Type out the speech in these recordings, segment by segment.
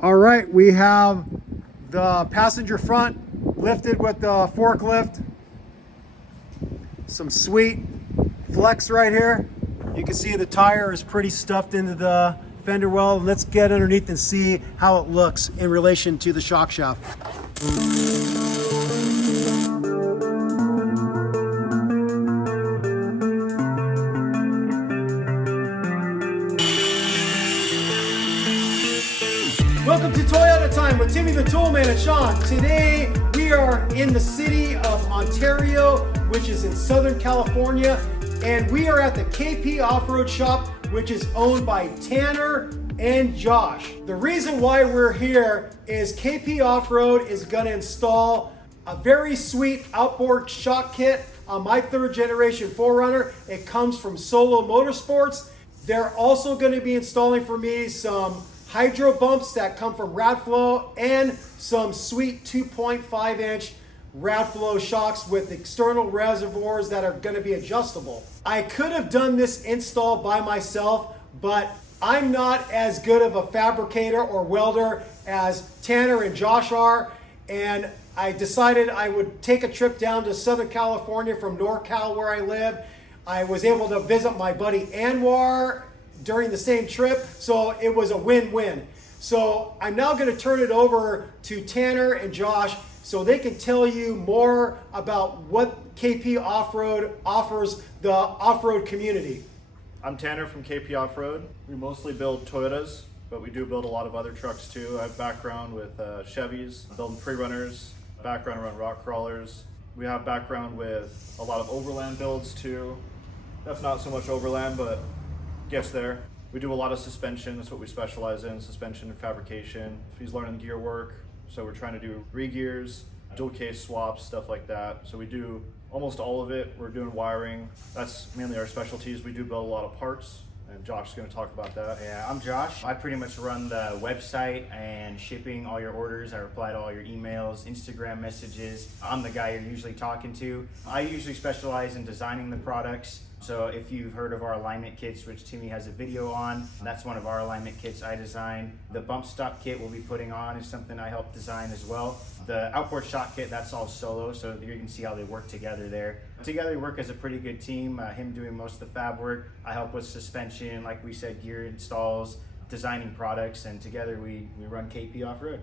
All right, we have the passenger front lifted with the forklift. Some sweet flex right here. You can see the tire is pretty stuffed into the fender well. Let's get underneath and see how it looks in relation to the shock shaft. Welcome to Toyota Time with Timmy the Toolman and Sean. Today we are in the city of Ontario, which is in Southern California, and we are at the KP Offroad shop, which is owned by Tanner and Josh. The reason why we're here is KP Offroad is going to install a very sweet outboard shock kit on my 3rd generation 4Runner. It comes from Solo Motorsports. They're also going to be installing for me some hydro bumps that come from Radflow and some sweet 2.5 inch Radflow shocks with external reservoirs that are going to be adjustable. I could have done this install by myself, but I'm not as good of a fabricator or welder as Tanner and Josh are, and I decided I would take a trip down to Southern California from NorCal where I live. I was able to visit my buddy Anwar during the same trip, so it was a win-win. So I'm now going to turn it over to Tanner and Josh so they can tell you more about what KP Offroad offers the off-road community. I'm Tanner from KP Offroad. We mostly build Toyotas, but we do build a lot of other trucks too. I have background with Chevys, building pre-runners, background around rock crawlers. We have background with a lot of overland builds too. That's not so much overland, but gets there. We do a lot of suspension. That's what we specialize in, suspension and fabrication. He's learning gear work, so we're trying to do re-gears, dual case swaps, stuff like that. So we do almost all of it. We're doing wiring. That's mainly our specialties. We do build a lot of parts, and Josh is going to talk about that. Yeah, I'm Josh. I pretty much run the website and shipping all your orders. I reply to all your emails, Instagram messages. I'm the guy you're usually talking to. I usually specialize in designing the products. So if you've heard of our alignment kits, which Timmy has a video on, that's one of our alignment kits I designed. The bump stop kit we'll be putting on is something I helped design as well. The outboard shock kit, that's all Solo, so you can see how they work together there. Together we work as a pretty good team, him doing most of the fab work. I help with suspension, like we said, gear installs, designing products, and together we run KP Offroad.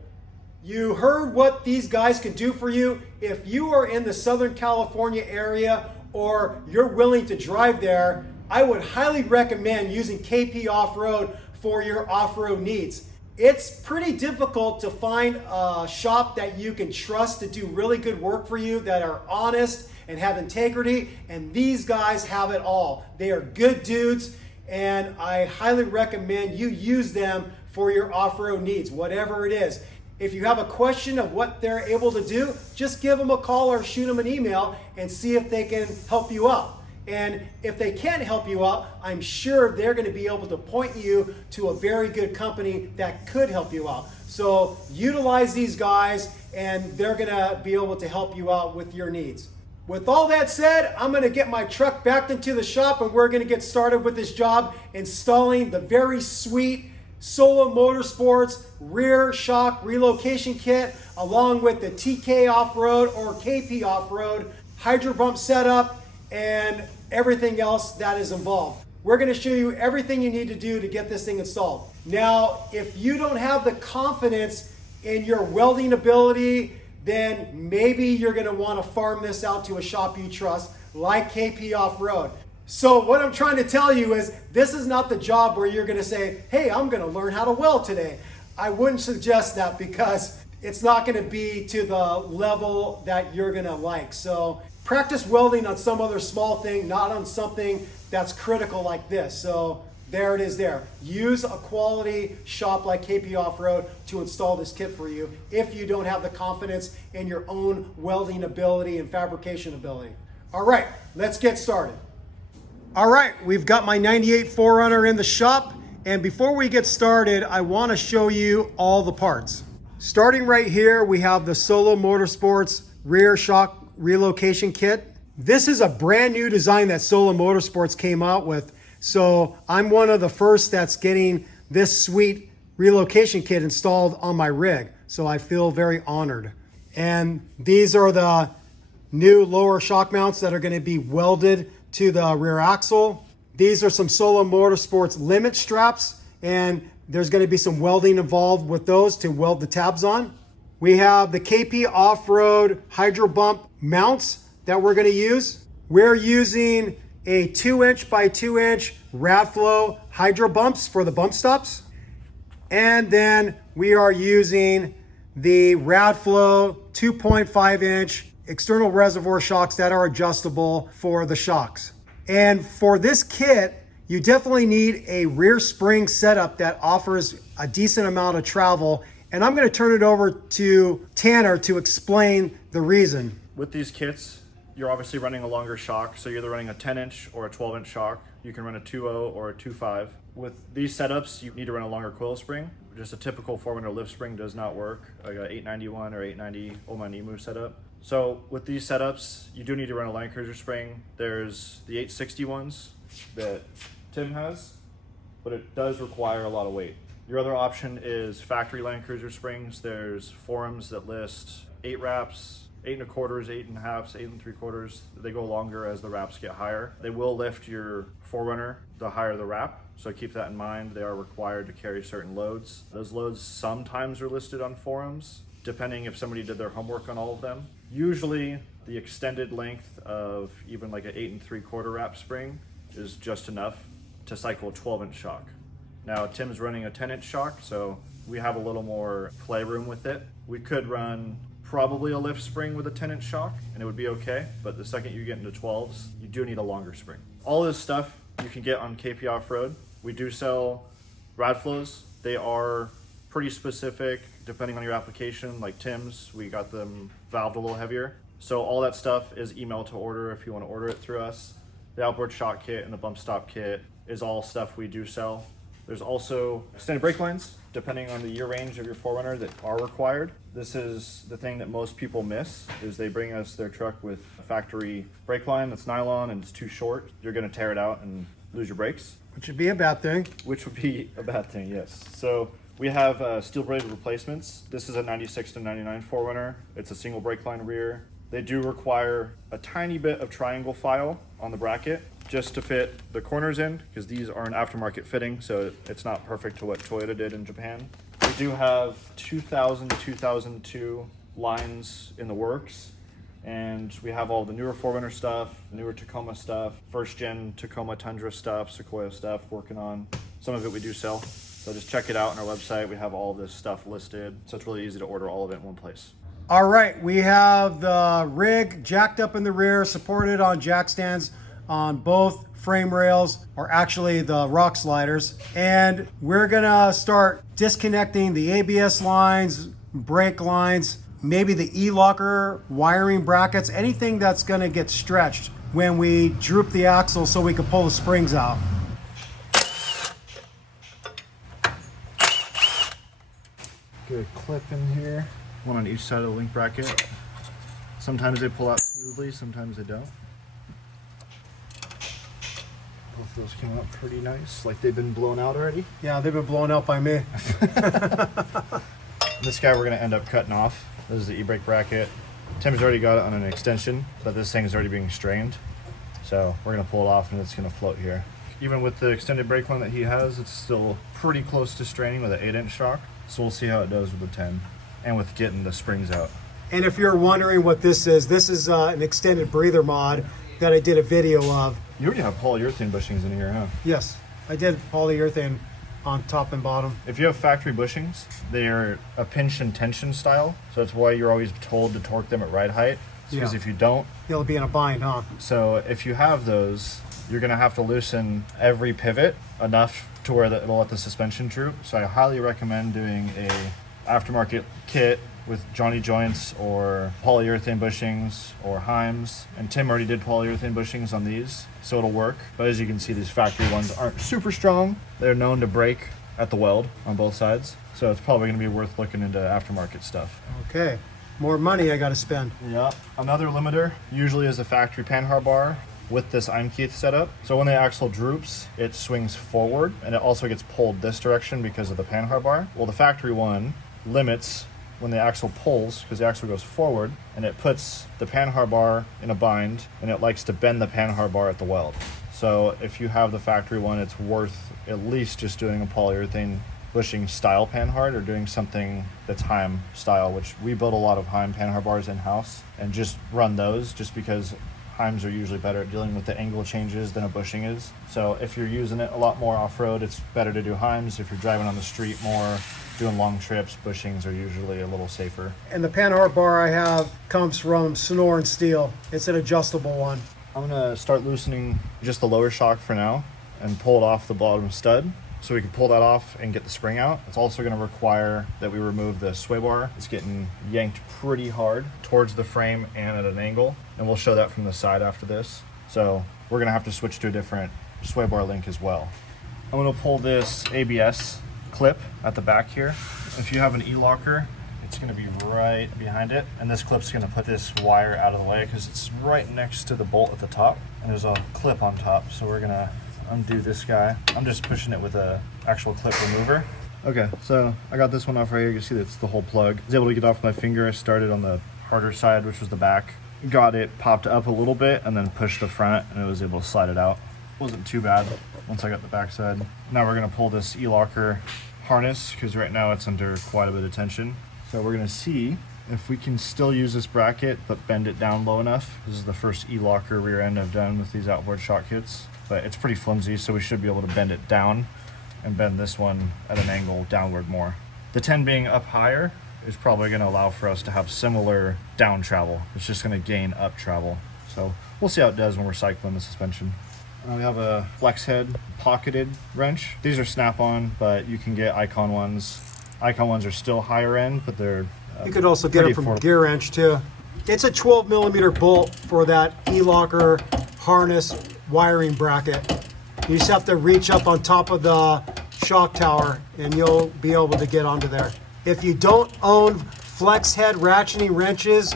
You heard what these guys can do for you. If you are in the Southern California area or you're willing to drive there, I would highly recommend using KP Offroad for your off-road needs. It's pretty difficult to find a shop that you can trust to do really good work for you, that are honest and have integrity, and these guys have it all. They are good dudes, and I highly recommend you use them for your off-road needs, whatever it is. If you have a question of what they're able to do, just give them a call or shoot them an email and see if they can help you out. And if they can't help you out, I'm sure they're going to be able to point you to a very good company that could help you out. So utilize these guys and they're going to be able to help you out with your needs. With all that said, I'm going to get my truck back into the shop and we're going to get started with this job installing the very sweet Solo Motorsports rear shock relocation kit, along with the TK Offroad or KP Offroad hydro bump setup and everything else that is involved. We're going to show you everything you need to do to get this thing installed. Now, if you don't have the confidence in your welding ability, then maybe you're going to want to farm this out to a shop you trust, like KP Offroad. So what I'm trying to tell you is this is not the job where you're going to say, hey, I'm going to learn how to weld today. I wouldn't suggest that because it's not going to be to the level that you're going to like. So practice welding on some other small thing, not on something that's critical like this. So there it is there. Use a quality shop like KP Offroad to install this kit for you if you don't have the confidence in your own welding ability and fabrication ability. All right, let's get started. All right, we've got my 98 4Runner in the shop, and before we get started, I want to show you all the parts. Starting right here, we have the Solo Motorsports rear shock relocation kit. This is a brand new design that Solo Motorsports came out with, so I'm one of the first that's getting this sweet relocation kit installed on my rig, so I feel very honored. And these are the new lower shock mounts that are going to be welded to the rear axle. These are some Solo Motorsports Limit Straps, and there's going to be some welding involved with those to weld the tabs on. We have the KP Offroad Hydro Bump mounts that we're going to use. We're using a 2" by 2" Radflow Hydro Bumps for the bump stops. And then we are using the Radflow 2.5" external reservoir shocks that are adjustable for the shocks. And for this kit, you definitely need a rear spring setup that offers a decent amount of travel. And I'm going to turn it over to Tanner to explain the reason. With these kits, you're obviously running a longer shock, so you're either running a 10" or a 12" shock. You can run a 2.0 or a 2.5. With these setups, you need to run a longer coil spring. Just a typical 4-winner lift spring does not work, like a 891 or 890 Oman Emu setup. So with these setups, you do need to run a Land Cruiser spring. There's the 860 ones that Tim has, but it does require a lot of weight. Your other option is factory Land Cruiser springs. There's forums that list 8 wraps, 8 1/4, 8 1/2, 8 3/4. They go longer as the wraps get higher. They will lift your 4Runner the higher the wrap, so keep that in mind. They are required to carry certain loads. Those loads sometimes are listed on forums, depending if somebody did their homework on all of them. Usually the extended length of even like an 8 3/4 wrap spring is just enough to cycle a 12" shock. Now Tim's running a 10" shock, so we have a little more playroom with it. We could run probably a lift spring with a 10" shock and it would be okay, but the second you get into 12s, you do need a longer spring. All this stuff you can get on KP Offroad. We do sell Radflows. They are pretty specific depending on your application. Like Tim's, we got them valved a little heavier. So all that stuff is email to order if you want to order it through us. The outboard shock kit and the bump stop kit is all stuff we do sell. There's also extended brake lines, depending on the year range of your 4Runner, that are required. This is the thing that most people miss, is they bring us their truck with a factory brake line that's nylon and it's too short. You're gonna tear it out and lose your brakes. Which would be a bad thing. Which would be a bad thing, yes. So we have steel braided replacements. This is a 96 to 99 4Runner. It's a single brake line rear. They do require a tiny bit of triangle file on the bracket just to fit the corners in, because these are an aftermarket fitting, so it's not perfect to what Toyota did in Japan. We do have 2000 to 2002 lines in the works, and we have all the newer 4Runner stuff, newer Tacoma stuff, first gen Tacoma Tundra stuff, Sequoia stuff, working on. Some of it we do sell, so just check it out on our website. We have all of this stuff listed, so it's really easy to order all of it in one place. All right, we have the rig jacked up in the rear, supported on jack stands on both frame rails, or actually the rock sliders. And we're gonna start disconnecting the ABS lines, brake lines, maybe the E-locker wiring brackets, anything that's gonna get stretched when we droop the axle so we can pull the springs out. Get a clip in here. One on each side of the link bracket. Sometimes they pull out smoothly, sometimes they don't. Both of those came out pretty nice, like they've been blown out already. Yeah, they've been blown out by me. This guy we're gonna end up cutting off. This is the e-brake bracket. Tim's already got it on an extension, but this thing's already being strained. So we're gonna pull it off and it's gonna float here. Even with the extended brake line that he has, it's still pretty close to straining with an 8" shock. So we'll see how it does with the 10 and with getting the springs out. And if you're wondering what this is an extended breather mod that I did a video of. You already have polyurethane bushings in here, huh? Yes, I did polyurethane on top and bottom. If you have factory bushings, they're a pinch and tension style. So that's why you're always told to torque them at ride height. Because if you don't, you'll be in a bind, huh? So if you have those, you're gonna have to loosen every pivot enough to where it'll let the suspension droop. So I highly recommend doing a aftermarket kit with Johnny joints or polyurethane bushings or Heims. And Tim already did polyurethane bushings on these, so it'll work. But as you can see, these factory ones aren't super strong. They're known to break at the weld on both sides. So it's probably gonna be worth looking into aftermarket stuff. Okay, more money I gotta spend. Yeah, another limiter usually is a factory panhard bar. with this Imkeith setup. So when the axle droops, it swings forward, and it also gets pulled this direction because of the panhard bar. Well, the factory one limits when the axle pulls, because the axle goes forward, and it puts the panhard bar in a bind, and it likes to bend the panhard bar at the weld. So if you have the factory one, it's worth at least just doing a polyurethane bushing style panhard, or doing something that's Heim style, which we build a lot of Heim panhard bars in-house, and just run those, just because Heims are usually better at dealing with the angle changes than a bushing is. So if you're using it a lot more off-road, it's better to do Heims. If you're driving on the street more, doing long trips, bushings are usually a little safer. And the panhard bar I have comes from Sonoran Steel. It's an adjustable one. I'm gonna start loosening just the lower shock for now and pull it off the bottom stud, so we can pull that off and get the spring out. It's also gonna require that we remove the sway bar. It's getting yanked pretty hard towards the frame and at an angle, and we'll show that from the side after this. So we're gonna have to switch to a different sway bar link as well. I'm gonna pull this ABS clip at the back here. If you have an E-locker, it's gonna be right behind it, and this clip's gonna put this wire out of the way because it's right next to the bolt at the top, and there's a clip on top, so we're gonna undo this guy. I'm just pushing it with a actual clip remover. Okay, so I got this one off right here. You can see that's the whole plug. I was able to get off my finger. I started on the harder side, which was the back. Got it popped up a little bit and then pushed the front, and it was able to slide it out. Wasn't too bad once I got the back side. Now we're gonna pull this E-locker harness, because right now it's under quite a bit of tension. So we're gonna see if we can still use this bracket but bend it down low enough. This is the first E-locker rear end I've done with these Outboard shock kits, but it's pretty flimsy, so we should be able to bend it down and bend this one at an angle downward more. The 10 being up higher is probably gonna allow for us to have similar down travel. It's just gonna gain up travel. So we'll see how it does when we're cycling the suspension. We have a flex head pocketed wrench. These are snap-on, but you can get Icon ones. Icon ones are still higher end, but they're You could also get it from Gear Wrench too. It's a 12mm bolt for that E-locker harness wiring bracket. You just have to reach up on top of the shock tower and you'll be able to get onto there. If you don't own flex head ratcheting wrenches,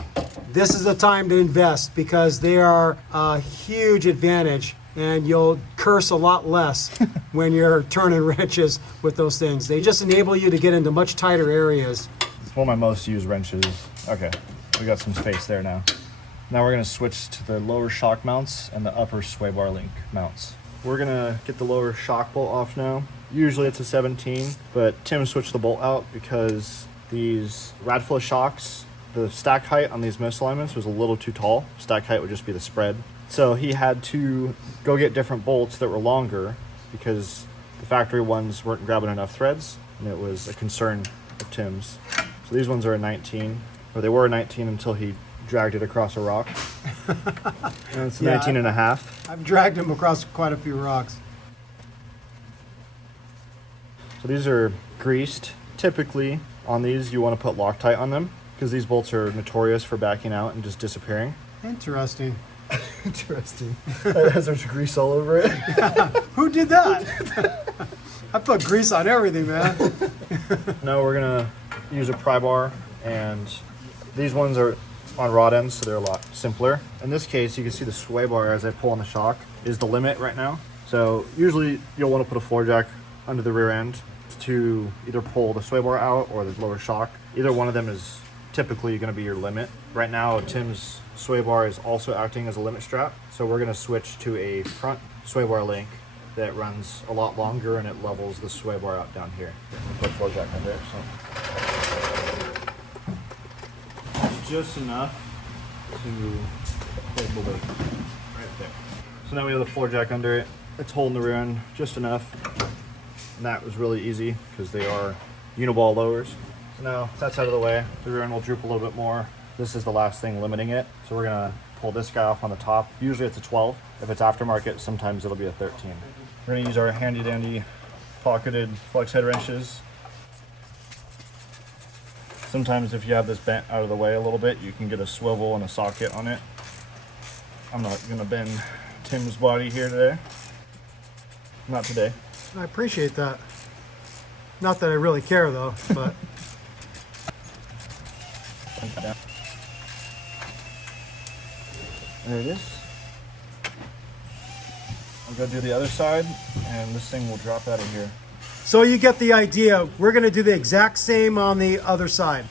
this is the time to invest, because they are a huge advantage, and you'll curse a lot less when you're turning wrenches with those things. They just enable you to get into much tighter areas. It's one of my most used wrenches. Okay, we got some space there now. Now we're gonna switch to the lower shock mounts and the upper sway bar link mounts. We're gonna get the lower shock bolt off now. Usually it's a 17, but Tim switched the bolt out because these Radflow shocks, the stack height on these misalignments was a little too tall. Stack height would just be the spread. So he had to go get different bolts that were longer because the factory ones weren't grabbing enough threads, and it was a concern of Tim's. So these ones are a 19, or they were a 19 until he dragged it across a rock. And it's 19 and a half. I've dragged them across quite a few rocks. So these are greased. Typically on these you want to put Loctite on them because these bolts are notorious for backing out and just disappearing. Interesting. Interesting. As there's grease all over it. Who did that? I put grease on everything, man. Now we're gonna use a pry bar, and these ones are on rod ends, so they're a lot simpler. In this case, you can see the sway bar as I pull on the shock is the limit right now. So usually you'll want to put a floor jack under the rear end to either pull the sway bar out or the lower shock. Either one of them is typically going to be your limit. Right now, Tim's sway bar is also acting as a limit strap, so we're going to switch to a front sway bar link that runs a lot longer, and it levels the sway bar out down here. Put floor jack under it, so it's just enough to hold the weight right there. So now we have the floor jack under it. It's holding the rear end just enough, and that was really easy because they are uniball lowers. So now that's out of the way. The rear end will droop a little bit more. This is the last thing limiting it. So we're gonna pull this guy off on the top. Usually it's a 12. If it's aftermarket, sometimes it'll be a 13. We're gonna use our handy dandy pocketed flex head wrenches. Sometimes if you have this bent out of the way a little bit, you can get a swivel and a socket on it. I'm not gonna bend Tim's body here today. Not today. I appreciate that. Not that I really care though, but There it is. I'll go do the other side, and this thing will drop out of here. So you get the idea. We're gonna do the exact same on the other side.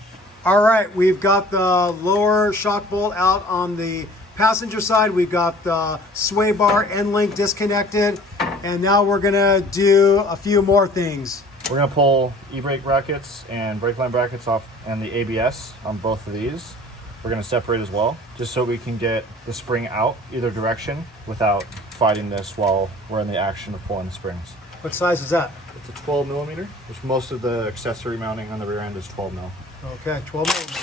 All right, we've got the lower shock bolt out on the passenger side. We've got the sway bar end link disconnected. And now we're gonna do a few more things. We're gonna pull e-brake brackets and brake line brackets off and the ABS on both of these. We're gonna separate as well, just so we can get the spring out either direction without fighting this while we're in the action of pulling the springs. What size is that? It's a 12 millimeter, which most of the accessory mounting on the rear end is 12 mil. Okay, 12 millimeters.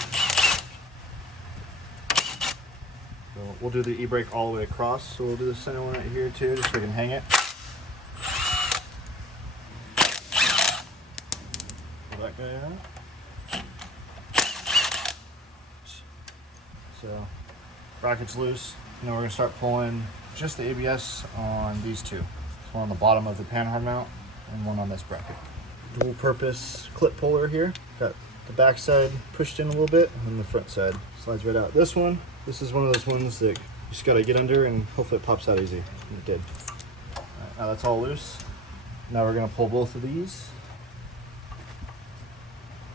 So we'll do the e-brake all the way across. So we'll do the center one right here too, just so we can hang it. Pull that guy out. So bracket's loose. Now we're gonna start pulling just the ABS on these two. One on the bottom of the panhard mount and one on this bracket. Dual purpose clip puller here. Got the back side pushed in a little bit and then the front side slides right out. This is one of those ones that you just gotta get under and hopefully it pops out easy. And it did. All right, now that's all loose. Now we're gonna pull both of these.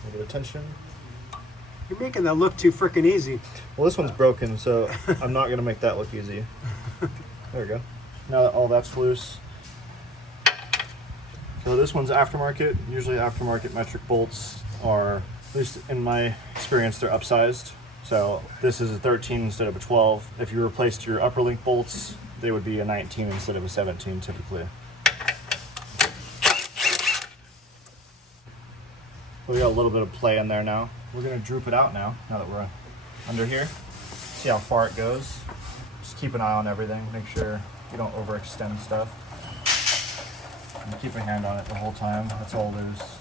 A little bit of tension. You're making that look too freaking easy. Well, this one's broken, so I'm not gonna make that look easy. There we go. Now that all that's loose. So this one's aftermarket. Usually aftermarket metric bolts are, at least in my experience, they're upsized. So this is a 13 instead of a 12. If you replaced your upper link bolts, they would be a 19 instead of a 17 typically. So we got a little bit of play in there now. We're gonna droop it out now that we're under here. See how far it goes. Just keep an eye on everything. Make sure you don't overextend stuff. And keep a hand on it the whole time. That's all loose.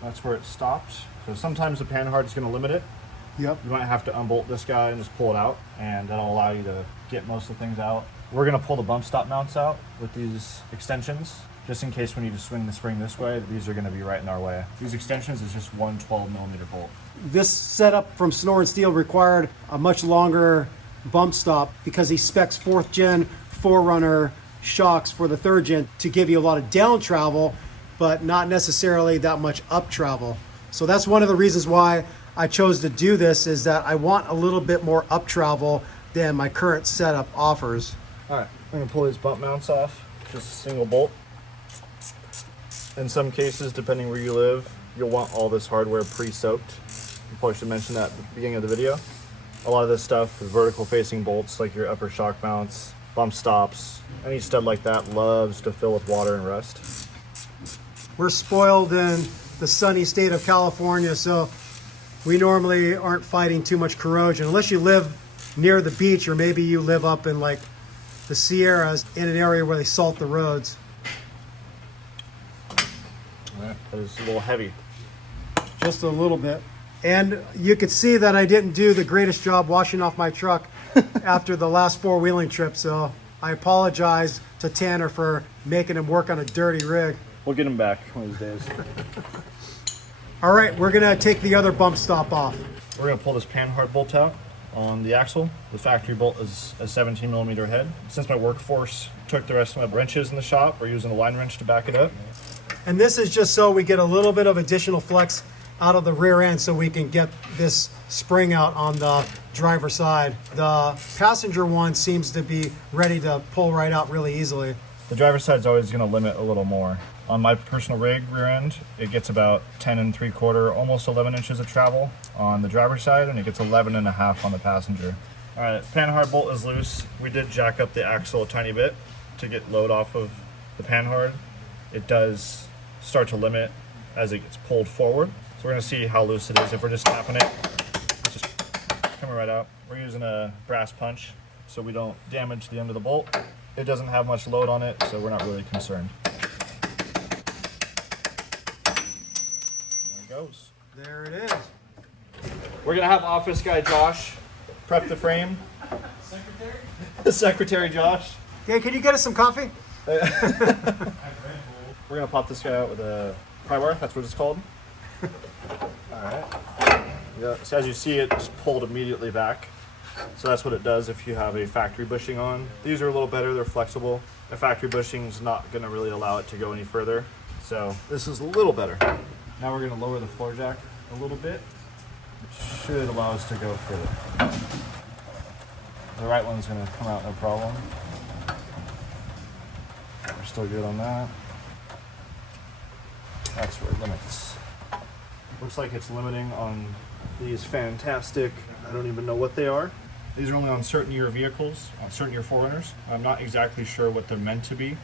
That's where it stopped. So sometimes the panhard is going to limit it. Yep. You might have to unbolt this guy and just pull it out, and that'll allow you to get most of the things out. We're going to pull the bump stop mounts out with these extensions, just in case we need to swing the spring this way. These are going to be right in our way. These extensions is just one 12 millimeter bolt. This setup from Snor and Steel required a much longer bump stop because he specs 4th gen Forerunner shocks for the 3rd gen to give you a lot of down travel, but not necessarily that much up travel. So that's one of the reasons why I chose to do this, is that I want a little bit more up travel than my current setup offers. All right, I'm gonna pull these bump mounts off, just a single bolt. In some cases, depending where you live, you'll want all this hardware pre-soaked. I probably should mention that at the beginning of the video. A lot of this stuff is vertical facing bolts, like your upper shock mounts, bump stops, any stud like that loves to fill with water and rust. We're spoiled in the sunny state of California, so we normally aren't fighting too much corrosion unless you live near the beach, or maybe you live up in like the Sierras in an area where they salt the roads. Yeah, that is a little heavy. Just a little bit. And you could see that I didn't do the greatest job washing off my truck after the last 4-wheeling trip, so I apologize to Tanner for making him work on a dirty rig. We'll get him back one of these days. All right, we're gonna take the other bump stop off. We're gonna pull this panhard bolt out on the axle. The factory bolt is a 17 millimeter head. Since my workforce took the rest of my wrenches in the shop, we're using a line wrench to back it up. And this is just so we get a little bit of additional flex out of the rear end so we can get this spring out on the driver's side. The passenger one seems to be ready to pull right out really easily. The driver's side is always going to limit a little more. On my personal rig rear end, it gets about 10 3/4, almost 11 inches of travel on the driver's side, and it gets 11.5 on the passenger. All right, panhard bolt is loose. We did jack up the axle a tiny bit to get load off of the panhard. It does start to limit as it gets pulled forward. So we're gonna see how loose it is. If we're just tapping it, it's just coming right out. We're using a brass punch so we don't damage the end of the bolt. It doesn't have much load on it, so we're not really concerned. There it goes. There it is. We're gonna have office guy Josh prep the frame. Secretary? Secretary Josh. Hey, can you get us some coffee? We're gonna pop this guy out with a pry bar, that's what it's called. Alright. Yeah, so as you see, it just pulled immediately back. So that's what it does if you have a factory bushing on. These are a little better, they're flexible. A factory bushing is not gonna really allow it to go any further. So this is a little better. Now we're gonna lower the floor jack a little bit, which should allow us to go further. The right one's gonna come out no problem. We're still good on that. That's where it limits. Looks like it's limiting on these fantastic, I don't even know what they are. These are only on certain year vehicles, on certain year 4Runners. I'm not exactly sure what they're meant to be,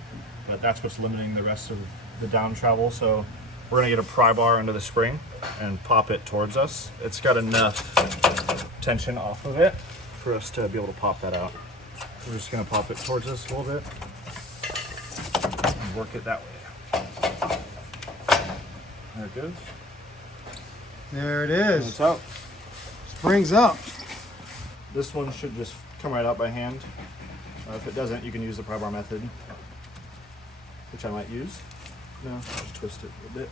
but that's what's limiting the rest of the down travel. So we're gonna get a pry bar under the spring and pop it towards us. It's got enough tension off of it for us to be able to pop that out. We're just gonna pop it towards us a little bit and work it that way. There it goes. There it And is. it's out. Springs up. This one should just come right out by hand. If it doesn't, you can use the pry bar method, which I might use. No, just twist it a bit.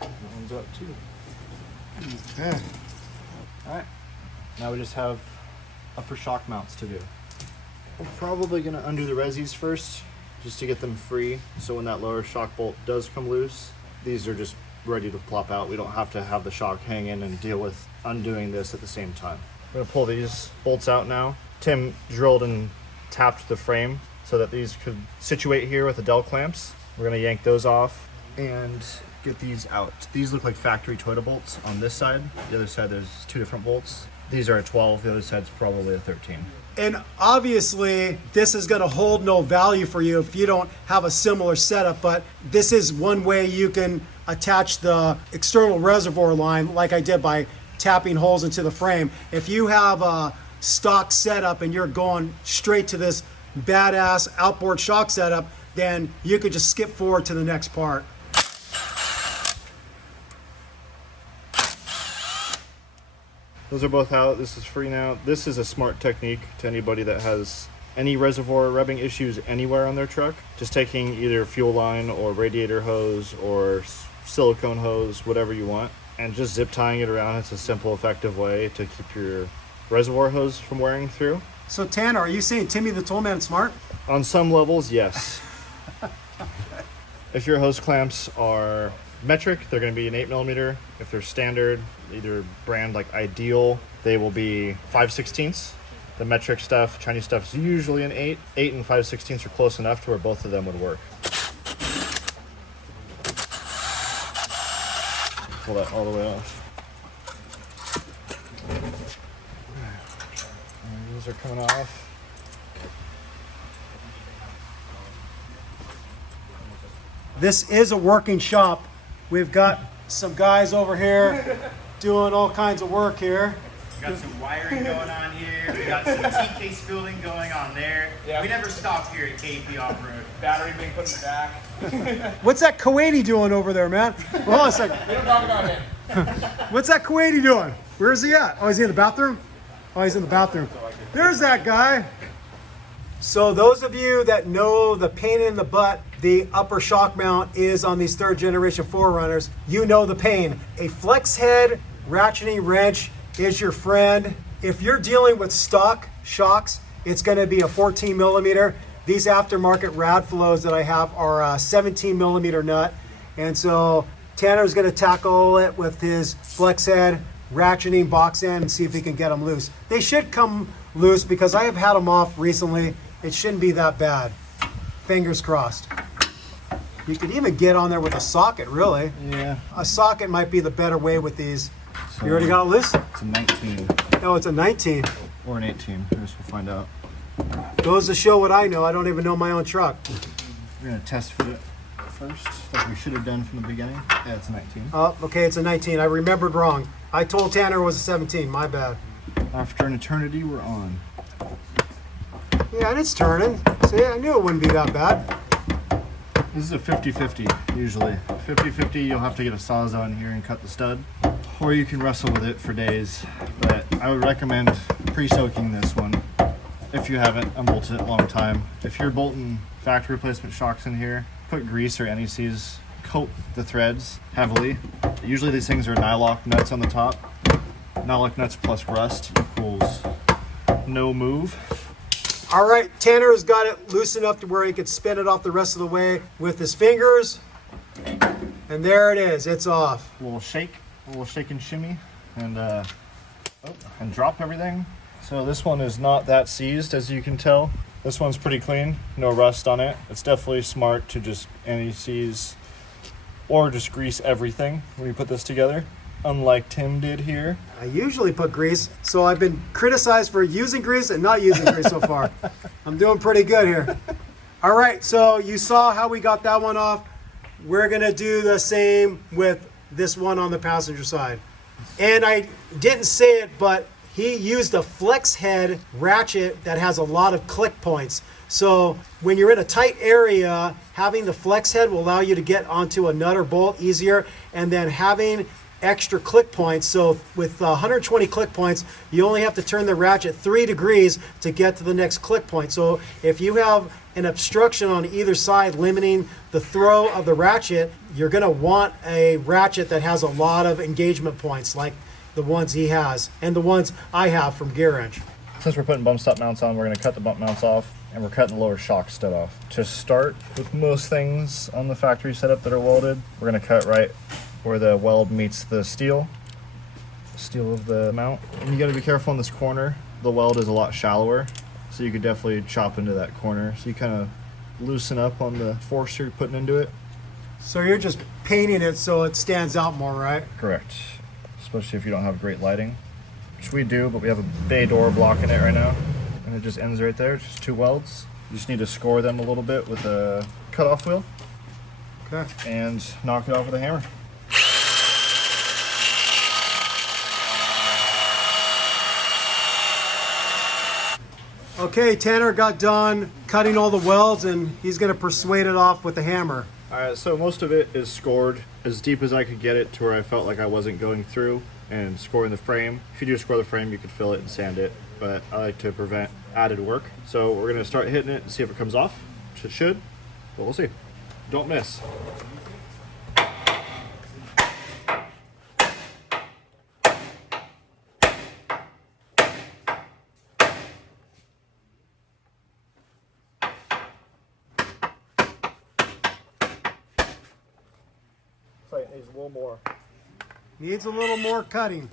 That one's up too. Okay. All right. Now we just have upper shock mounts to do. We're probably gonna undo the resis first, just to get them free. So when that lower shock bolt does come loose, these are just ready to plop out. We don't have to have the shock hang in and deal with undoing this at the same time. We're gonna pull these bolts out now. Tim drilled and tapped the frame so that these could situate here with the dowel clamps. We're gonna yank those off and get these out. These look like factory Toyota bolts on this side. The other side, there's two different bolts. These are a 12, the other side's probably a 13. And obviously, this is going to hold no value for you if you don't have a similar setup, but this is one way you can attach the external reservoir line like I did by tapping holes into the frame. If you have a stock setup and you're going straight to this badass outboard shock setup, then you could just skip forward to the next part. Those are both out. This is free now. This is a smart technique to anybody that has any reservoir rubbing issues anywhere on their truck. Just taking either fuel line or radiator hose or silicone hose, whatever you want, and just zip tying it around. It's a simple, effective way to keep your reservoir hose from wearing through. So Tanner, are you saying Timmy the Toolman is smart? On some levels, yes. If your hose clamps are metric, they're going to be an 8mm. If they're standard, either brand like Ideal, they will be 5/16. The metric stuff, Chinese stuff, is usually an 8. 8 and 5/16 are close enough to where both of them would work. Pull that all the way off. And these are coming off. This is a working shop. We've got some guys over here doing all kinds of work here. We got some wiring going on here. We got some T-case building going on there. Yeah. We never stop here at KP Offroad. Battery being put in the back. What's that Kuwaiti doing over there, man? Hold on a second. We don't talk about him. What's that Kuwaiti doing? Where is he at? Oh, is he in the bathroom? Oh, he's in the bathroom. There's that guy. So those of you that know the pain in the butt the upper shock mount is on these 3rd generation 4Runners, you know the pain. A flex head ratcheting wrench is your friend. If you're dealing with stock shocks, it's going to be a 14mm. These aftermarket rad flows that I have are a 17mm nut. And so Tanner's going to tackle it with his flex head ratcheting box end and see if he can get them loose. They should come loose because I have had them off recently. It shouldn't be that bad. Fingers crossed. You could even get on there with a socket, really. Yeah. A socket might be the better way with these. You already got it loose? It's a 19 No, it's a 19. or an 18. I guess we'll find out. Goes to show what I know. I don't even know my own truck. We're gonna test fit it first, like we should have done from the beginning. Yeah, it's a 19. Oh, okay, it's a 19. I remembered wrong. I told Tanner it was a 17. My bad. After an eternity, we're on. Yeah, and it's turning. See, I knew it wouldn't be that bad. This is a 50-50 usually. 50-50, you'll have to get a sawzall in here and cut the stud, or you can wrestle with it for days. But I would recommend pre-soaking this one if you haven't unbolted it a long time. If you're bolting factory replacement shocks in here, put grease or NECs, coat the threads heavily. Usually these things are nylock nuts on the top. Not like nuts plus rust equals no move. All right, Tanner's got it loosened up to where he could spin it off the rest of the way with his fingers. And there it is, it's off. A little shake and shimmy, and drop everything. So this one is not that seized, as you can tell. This one's pretty clean, no rust on it. It's definitely smart to just anti-seize or just grease everything when you put this together, unlike Tim did here. I usually put grease, so I've been criticized for using grease and not using grease so far. I'm doing pretty good here. All right, so you saw how we got that one off. We're gonna do the same with this one on the passenger side. And I didn't say it, but he used a flex head ratchet that has a lot of click points. So when you're in a tight area, having the flex head will allow you to get onto a nut or bolt easier, and then having extra click points. So with 120 click points, you only have to turn the ratchet 3 degrees to get to the next click point. So if you have an obstruction on either side limiting the throw of the ratchet, you're gonna want a ratchet that has a lot of engagement points like the ones he has and the ones I have from Gear Wrench. Since we're putting bump stop mounts on, we're gonna cut the bump mounts off, and we're cutting the lower shock stud off. To start with most things on the factory setup that are welded, we're gonna cut right where the weld meets the steel of the mount. And you gotta be careful in this corner. The weld is a lot shallower, so you could definitely chop into that corner. So you kind of loosen up on the force you're putting into it. So you're just painting it so it stands out more, right? Correct. Especially if you don't have great lighting, which we do, but we have a bay door blocking it right now. And it just ends right there, it's just 2 welds. You just need to score them a little bit with a cutoff wheel. Okay. And knock it off with a hammer. Okay, Tanner got done cutting all the welds and he's gonna persuade it off with the hammer. Alright, so most of it is scored as deep as I could get it to where I felt like I wasn't going through and scoring the frame. If you do score the frame, you could fill it and sand it, but I like to prevent added work. So we're gonna start hitting it and see if it comes off, which it should, but we'll see. Don't miss. It needs a little more. Needs a little more cutting.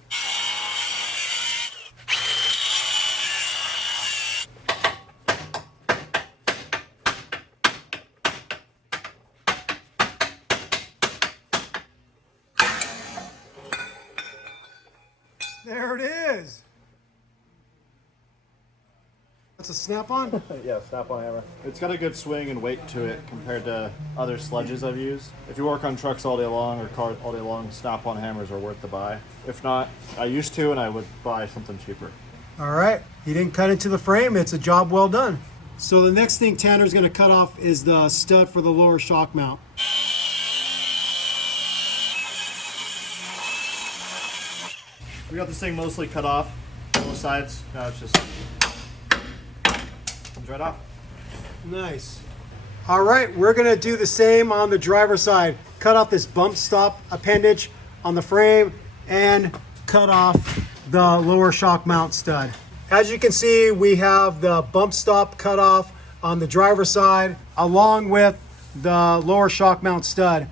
There it is. That's a snap-on? Yeah, snap-on hammer. It's got a good swing and weight to it compared to other sludges I've used. If you work on trucks all day long or cars all day long, snap-on hammers are worth the buy. If not, I used to, and I would buy something cheaper. All right, he didn't cut into the frame. It's a job well done. So the next thing Tanner's gonna cut off is the stud for the lower shock mount. We got this thing mostly cut off, both sides. Now it's just comes right off. Nice. All right, we're gonna do the same on the driver's side. Cut off this bump stop appendage on the frame and cut off the lower shock mount stud. As you can see, we have the bump stop cut off on the driver's side along with the lower shock mount stud.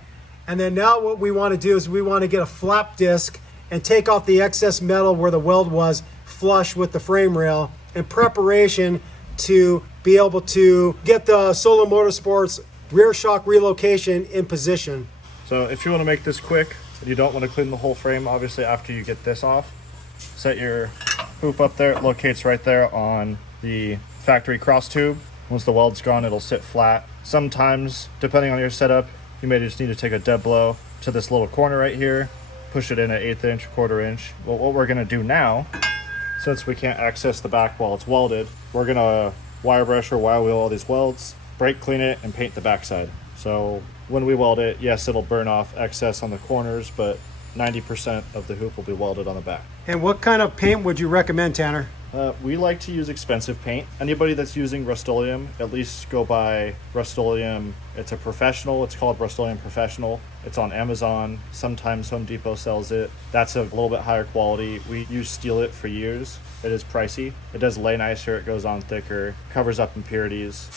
And then now what we want to do is we want to get a flap disc and take off the excess metal where the weld was flush with the frame rail in preparation to be able to get the Solo Motorsports rear shock relocation in position. So if you want to make this quick, you don't want to clean the whole frame, obviously after you get this off, set your hoop up there. It locates right there on the factory cross tube. Once the weld's gone, it'll sit flat. Sometimes, depending on your setup, you may just need to take a dead blow to this little corner right here, push it in an 1/8 inch, 1/4 inch. Well, what we're gonna do now, since we can't access the back while it's welded, we're gonna wire brush or wire wheel all these welds, brake clean it, and paint the backside. So when we weld it, yes, it'll burn off excess on the corners, but 90% of the hoop will be welded on the back. And what kind of paint would you recommend, Tanner? We like to use expensive paint. Anybody that's using Rust-Oleum, at least go buy Rust-Oleum. It's a professional. It's called Rust-Oleum Professional. It's on Amazon. Sometimes Home Depot sells it. That's a little bit higher quality. We use Steel It for years. It is pricey. It does lay nicer. It goes on thicker. Covers up impurities.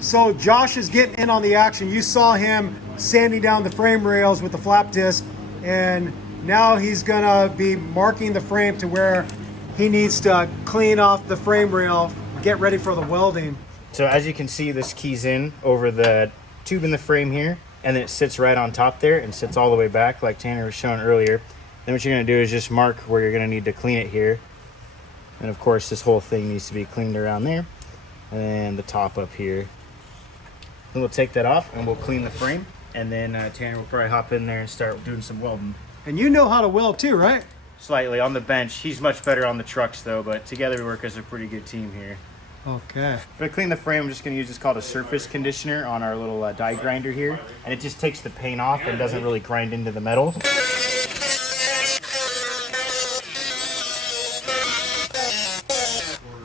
So Josh is getting in on the action. You saw him sanding down the frame rails with the flap disc, and now he's gonna be marking the frame to where he needs to clean off the frame rail, get ready for the welding. So as you can see, this keys in over the tube in the frame here, and then it sits right on top there and sits all the way back like Tanner was showing earlier. Then what you're gonna do is just mark where you're gonna need to clean it here. And of course, this whole thing needs to be cleaned around there, and the top up here. Then we'll take that off and we'll clean the frame, and then Tanner will probably hop in there and start doing some welding. And you know how to weld too, right? Slightly on the bench. He's much better on the trucks though, but together we work as a pretty good team here. Okay. For to clean the frame, I'm just going to use this called a surface conditioner on our little die grinder here, and it just takes the paint off and doesn't really grind into the metal.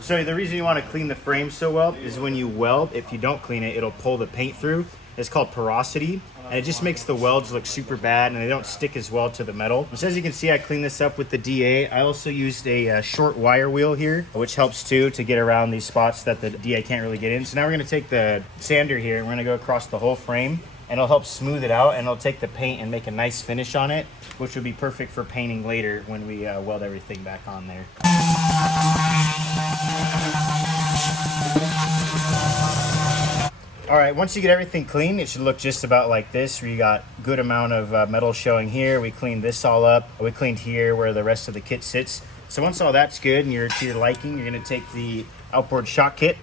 So the reason you want to clean the frame so well is when you weld, if you don't clean it, it'll pull the paint through. It's called porosity, and it just makes the welds look super bad, and they don't stick as well to the metal. So as you can see, I cleaned this up with the DA. I also used a short wire wheel here, which helps too to get around these spots that the DA can't really get in. So now we're going to take the sander here, and we're going to go across the whole frame, and it'll help smooth it out, and it'll take the paint and make a nice finish on it, which would be perfect for painting later when we weld everything back on there. All right, once you get everything clean, it should look just about like this, where you got good amount of metal showing here. We cleaned this all up. We cleaned here where the rest of the kit sits. So once all that's good and you're to your liking, you're gonna take the Outboard shock kit,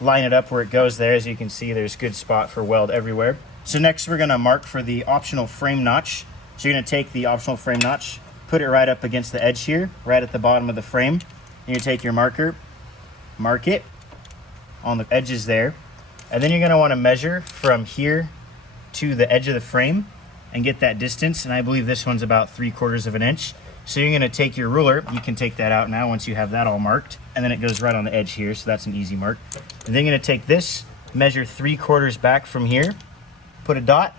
line it up where it goes there. As you can see, there's good spot for weld everywhere. So next we're gonna mark for the optional frame notch. So you're gonna take the optional frame notch, put it right up against the edge here, right at the bottom of the frame. You're gonna take your marker, mark it on the edges there. And then you're gonna wanna measure from here to the edge of the frame and get that distance. And I believe this one's about 3/4 of an inch. So you're gonna take your ruler, you can take that out now once you have that all marked. And then it goes right on the edge here, so that's an easy mark. And then you're gonna take this, measure 3/4 back from here, put a dot,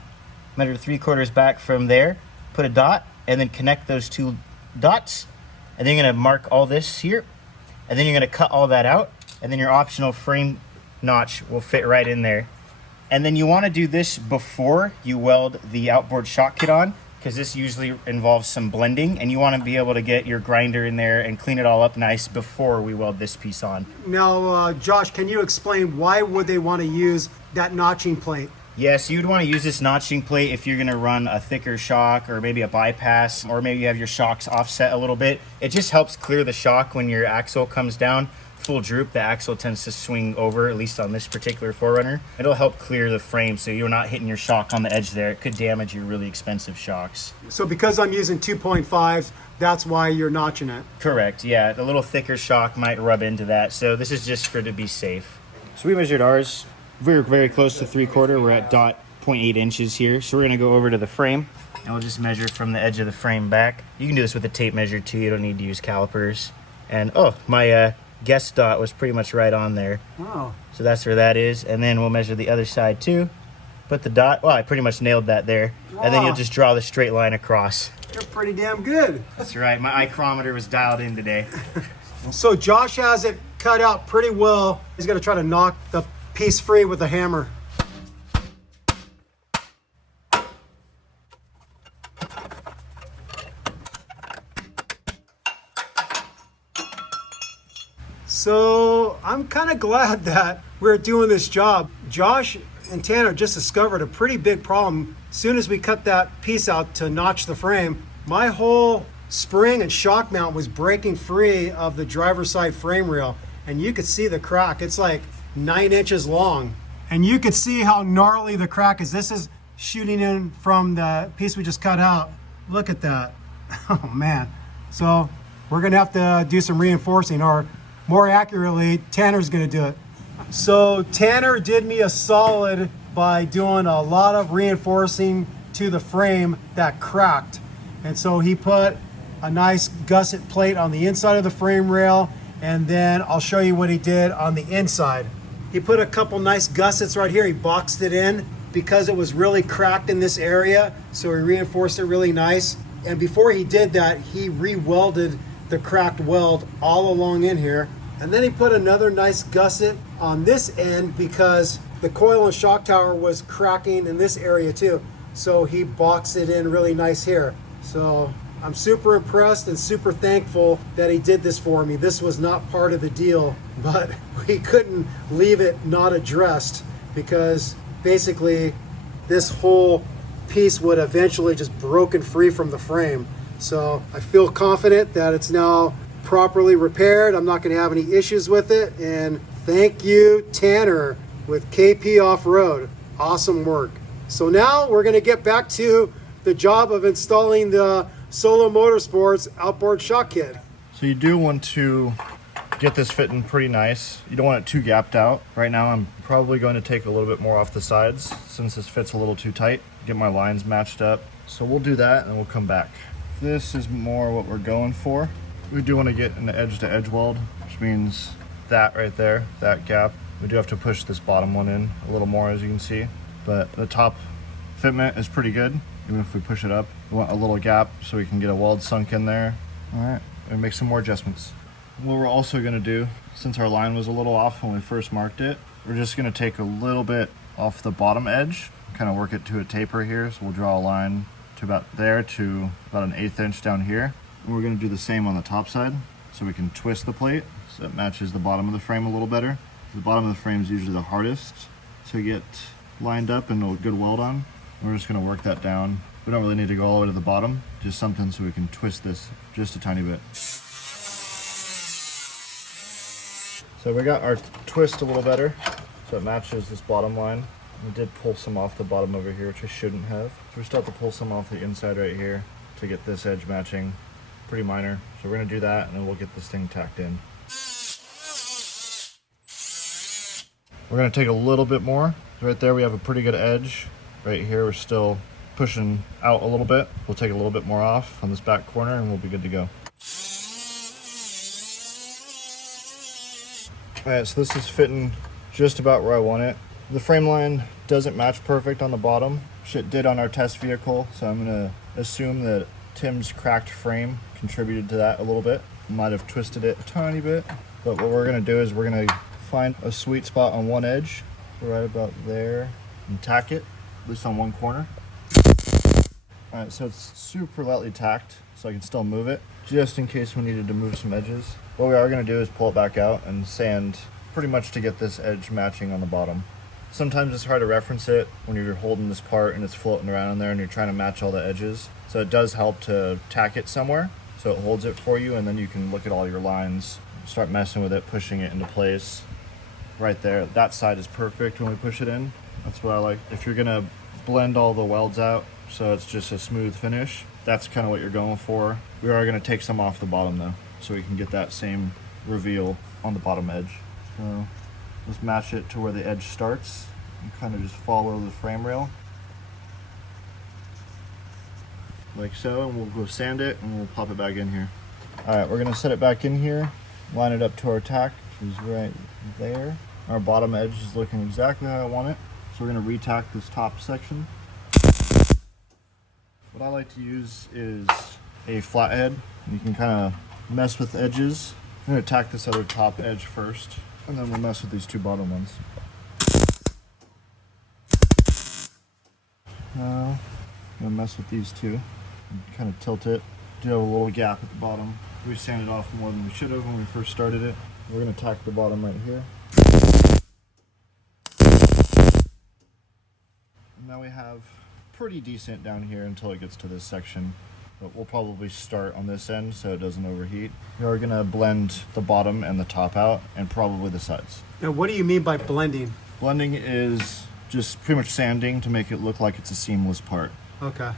measure 3/4 back from there, put a dot, and then connect those two dots. And then you're gonna mark all this here. And then you're gonna cut all that out. And then your optional frame notch will fit right in there. And then you want to do this before you weld the Outboard shock kit on, because this usually involves some blending, and you want to be able to get your grinder in there and clean it all up nice before we weld this piece on. Now, Josh, can you explain why would they want to use that notching plate? Yes, you'd want to use this notching plate if you're going to run a thicker shock, or maybe a bypass, or maybe you have your shocks offset a little bit. It just helps clear the shock when your axle comes down. Full droop, the axle tends to swing over, at least on this particular 4Runner. It'll help clear the frame so you're not hitting your shock on the edge there. It could damage your really expensive shocks. So because I'm using 2.5s, that's why you're notching it? Correct, yeah. The little thicker shock might rub into that, so this is just to be safe. So we measured ours. We're very close to 3/4. We're at .8 inches here. So we're gonna go over to the frame, and we'll just measure from the edge of the frame back. You can do this with a tape measure too. You don't need to use calipers. And oh, my guess dot was pretty much right on there. Oh. So that's where that is. And then we'll measure the other side too. Put the dot, well, I pretty much nailed that there. And then you'll just draw the straight line across. You're pretty damn good. That's right, my ichrometer was dialed in today. So Josh has it cut out pretty well. He's gonna try to knock the piece free with a hammer. So I'm kind of glad that we're doing this job. Josh and Tanner just discovered a pretty big problem. As soon as we cut that piece out to notch the frame, my whole spring and shock mount was breaking free of the driver's side frame rail. And you could see the crack. It's like 9 inches long. And you could see how gnarly the crack is. This is shooting in from the piece we just cut out. Look at that. Oh man. So we're gonna have to do some reinforcing, or more accurately, Tanner's gonna do it. So Tanner did me a solid by doing a lot of reinforcing to the frame that cracked. And so he put a nice gusset plate on the inside of the frame rail, and then I'll show you what he did on the inside. He put a couple nice gussets right here. He boxed it in because it was really cracked in this area, so he reinforced it really nice. And before he did that, he re-welded the cracked weld all along in here. And then he put another nice gusset on this end because the coil and shock tower was cracking in this area too. So he boxed it in really nice here. So I'm super impressed and super thankful that he did this for me. This was not part of the deal, but we couldn't leave it not addressed because basically this whole piece would eventually just broken free from the frame. So I feel confident that it's now properly repaired. I'm not going to have any issues with it. And thank you, Tanner with KP Offroad. Awesome work. So now we're going to get back to the job of installing the Solo Motorsports outboard shock kit. So you do want to get this fitting pretty nice. You don't want it too gapped out. Right now I'm probably going to take a little bit more off the sides since this fits a little too tight. Get my lines matched up. So we'll do that and we'll come back. This is more what we're going for. We do want to get an edge to edge weld, which means that right there, that gap. We do have to push this bottom one in a little more, as you can see, but the top fitment is pretty good. Even if we push it up, we want a little gap so we can get a weld sunk in there. All right, and make some more adjustments. What we're also gonna do, since our line was a little off when we first marked it, we're just gonna take a little bit off the bottom edge, kind of work it to a taper here. So we'll draw a line to about there to about an 1/8 inch down here. And we're gonna do the same on the top side so we can twist the plate so it matches the bottom of the frame a little better. The bottom of the frame is usually the hardest to get lined up and a good weld on. We're just gonna work that down. We don't really need to go all the way to the bottom, just something so we can twist this just a tiny bit. So we got our twist a little better, so it matches this bottom line. We did pull some off the bottom over here, which I shouldn't have. So we still have to pull some off the inside right here to get this edge matching. Pretty minor. So we're gonna do that and then we'll get this thing tacked in. We're gonna take a little bit more. Right there we have a pretty good edge. Right here we're still pushing out a little bit. We'll take a little bit more off on this back corner and we'll be good to go. Alright, so this is fitting just about where I want it. The frame line doesn't match perfect on the bottom, which it did on our test vehicle, so I'm gonna assume that Tim's cracked frame contributed to that a little bit. Might have twisted it a tiny bit, but what we're gonna do is we're gonna find a sweet spot on one edge, right about there, and tack it, at least on one corner. Alright, so it's super lightly tacked, so I can still move it, just in case we needed to move some edges. What we are going to do is pull it back out and sand pretty much to get this edge matching on the bottom. Sometimes it's hard to reference it when you're holding this part and it's floating around in there and you're trying to match all the edges. So it does help to tack it somewhere so it holds it for you, and then you can look at all your lines, start messing with it, pushing it into place. Right there, that side is perfect when we push it in. That's what I like. If you're going to blend all the welds out so it's just a smooth finish, that's kind of what you're going for. We are going to take some off the bottom though, so we can get that same reveal on the bottom edge. So let's match it to where the edge starts and kind of just follow the frame rail like so, and we'll go sand it and we'll pop it back in here. All right, we're going to set it back in here, line it up to our tack, which is right there. Our bottom edge is looking exactly how I want it, so we're going to re-tack this top section. What I like to use is a flathead. You can kind of mess with edges. I'm going to tack this other top edge first, and then we'll mess with these two bottom ones. Now, I'm going to mess with these two, and kind of tilt it. Do have a little gap at the bottom. We sanded off more than we should have when we first started it. We're going to tack the bottom right here. And now we have pretty decent down here until it gets to this section, but we'll probably start on this end so it doesn't overheat. We are going to blend the bottom and the top out, and probably the sides. Now, what do you mean by blending? Blending is just pretty much sanding to make it look like it's a seamless part. Okay.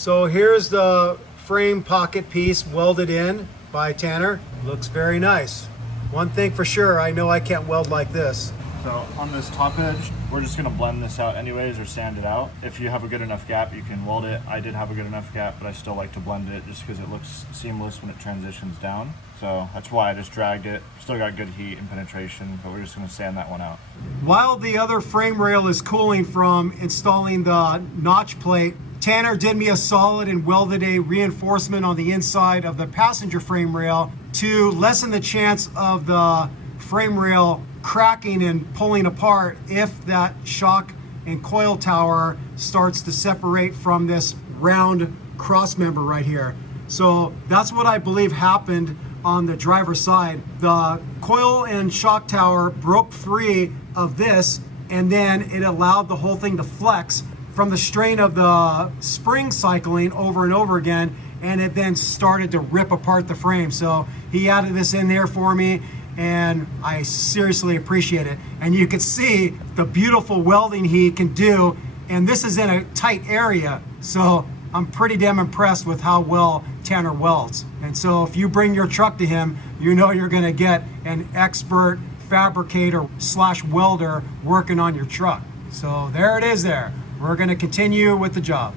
So here's the frame pocket piece welded in by Tanner. Looks very nice. One thing for sure, I know I can't weld like this. So on this top edge, we're just gonna blend this out anyways or sand it out. If you have a good enough gap, you can weld it. I did have a good enough gap, but I still like to blend it just because it looks seamless when it transitions down. So that's why I just dragged it. Still got good heat and penetration, but we're just gonna sand that one out. While the other frame rail is cooling from installing the notch plate, Tanner did me a solid and welded a reinforcement on the inside of the passenger frame rail to lessen the chance of the frame rail cracking and pulling apart if that shock and coil tower starts to separate from this round cross member right here. So that's what I believe happened on the driver's side. The coil and shock tower broke free of this, and then it allowed the whole thing to flex from the strain of the spring cycling over and over again, and it then started to rip apart the frame. So he added this in there for me, and I seriously appreciate it. And you can see the beautiful welding he can do, and this is in a tight area, so I'm pretty damn impressed with how well Tanner welds. And so if you bring your truck to him, you know you're gonna get an expert fabricator / welder working on your truck. So there it is there. We're gonna continue with the job.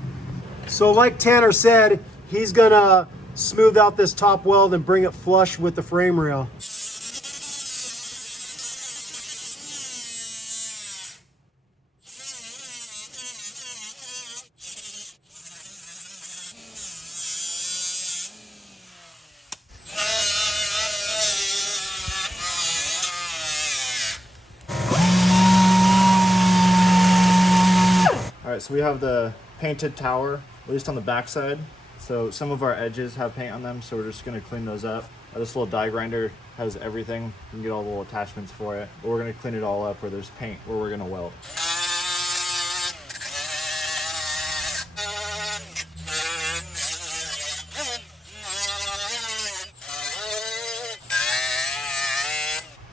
So like Tanner said, he's gonna smooth out this top weld and bring it flush with the frame rail. All right, so we have the painted tower, at least on the back side. So some of our edges have paint on them, so we're just gonna clean those up. This little die grinder has everything. You can get all the little attachments for it. But we're gonna clean it all up where there's paint, where we're gonna weld.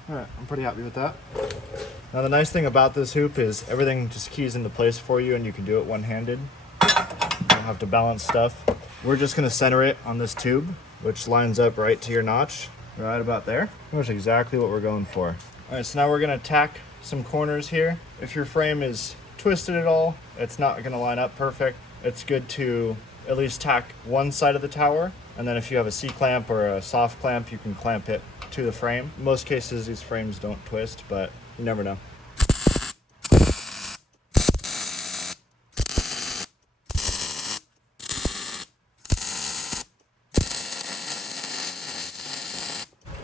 All right, I'm pretty happy with that. Now the nice thing about this hoop is everything just keys into place for you and you can do it one-handed. You don't have to balance stuff. We're just gonna center it on this tube, which lines up right to your notch, right about there. That's exactly what we're going for. All right, so now we're gonna tack some corners here. If your frame is twisted at all, it's not gonna line up perfect. It's good to at least tack one side of the tower, and then if you have a C-clamp or a soft clamp, you can clamp it to the frame. In most cases, these frames don't twist, but you never know.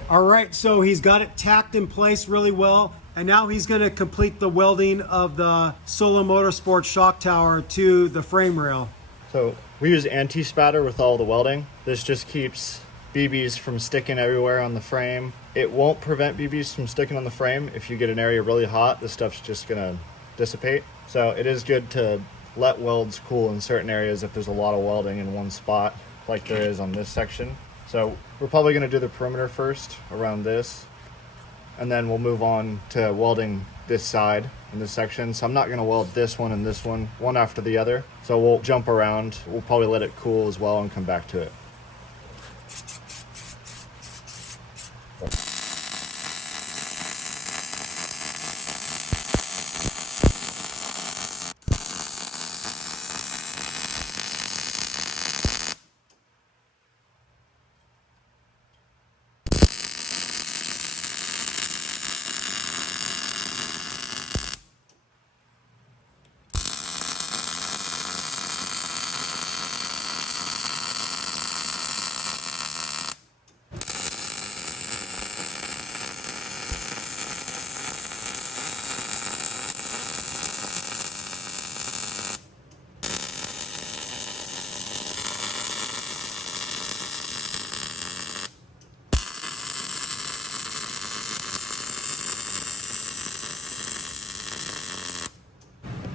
All right, so he's got it tacked in place really well, and now he's gonna complete the welding of the Solo Motorsports shock tower to the frame rail. So we use anti-spatter with all the welding. This just keeps BBs from sticking everywhere on the frame. It won't prevent BBs from sticking on the frame. If you get an area really hot, this stuff's just gonna dissipate. So it is good to let welds cool in certain areas if there's a lot of welding in one spot, like there is on this section. So we're probably gonna do the perimeter first around this, and then we'll move on to welding this side in this section. So I'm not gonna weld this one and this one after the other. So we'll jump around. We'll probably let it cool as well and come back to it.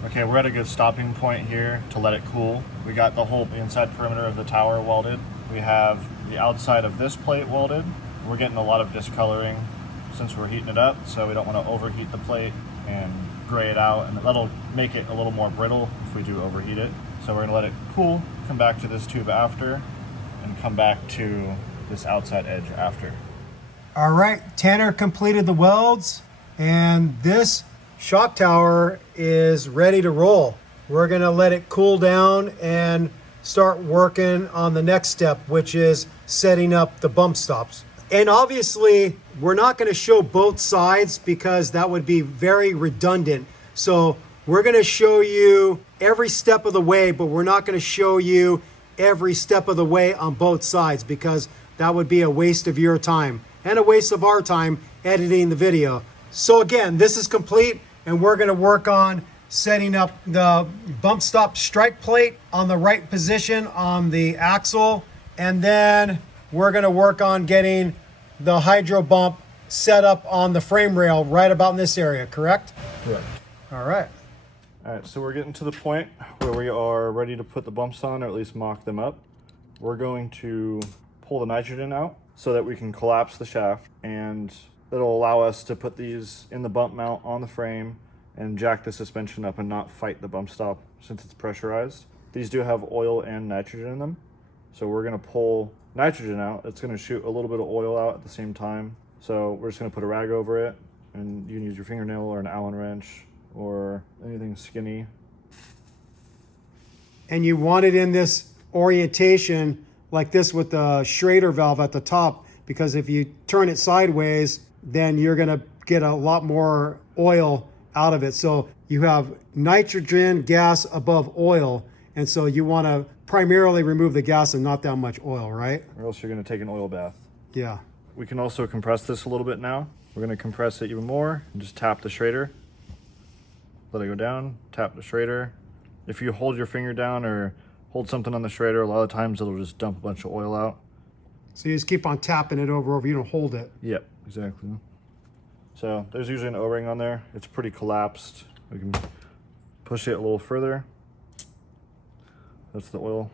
Okay, we're at a good stopping point here to let it cool. We got the whole inside perimeter of the tower welded. We have the outside of this plate welded. We're getting a lot of discoloring since we're heating it up, so we don't want to overheat the plate and gray it out, and that'll make it a little more brittle if we do overheat it. So we're gonna let it cool, come back to this tube after, and come back to this outside edge after. All right, Tanner completed the welds, and this shock tower is ready to roll. We're gonna let it cool down and start working on the next step, which is setting up the bump stops. And obviously, we're not gonna show both sides because that would be very redundant. So we're gonna show you every step of the way, but we're not gonna show you every step of the way on both sides because that would be a waste of your time and a waste of our time editing the video. So again, this is complete, and we're gonna work on setting up the bump stop strike plate on the right position on the axle, and then we're gonna work on getting the hydro bump set up on the frame rail right about in this area, correct? Correct. All right. All right, so we're getting to the point where we are ready to put the bumps on, or at least mock them up. We're going to pull the nitrogen out so that we can collapse the shaft, and it'll allow us to put these in the bump mount on the frame and jack the suspension up and not fight the bump stop since it's pressurized. These do have oil and nitrogen in them. So we're gonna pull nitrogen out. It's gonna shoot a little bit of oil out at the same time. So we're just gonna put a rag over it, and you can use your fingernail or an Allen wrench or anything skinny. And you want it in this orientation like this with the Schrader valve at the top, because if you turn it sideways, then you're gonna get a lot more oil out of it. So you have nitrogen gas above oil, and so you wanna primarily remove the gas and not that much oil, right? Or else you're gonna take an oil bath. Yeah. We can also compress this a little bit now. We're gonna compress it even more and just tap the Schrader. Let it go down, tap the Schrader. If you hold your finger down or hold something on the Schrader, a lot of times it'll just dump a bunch of oil out. So you just keep on tapping it over, you don't hold it. Yep, exactly. So there's usually an O-ring on there. It's pretty collapsed. We can push it a little further. That's the oil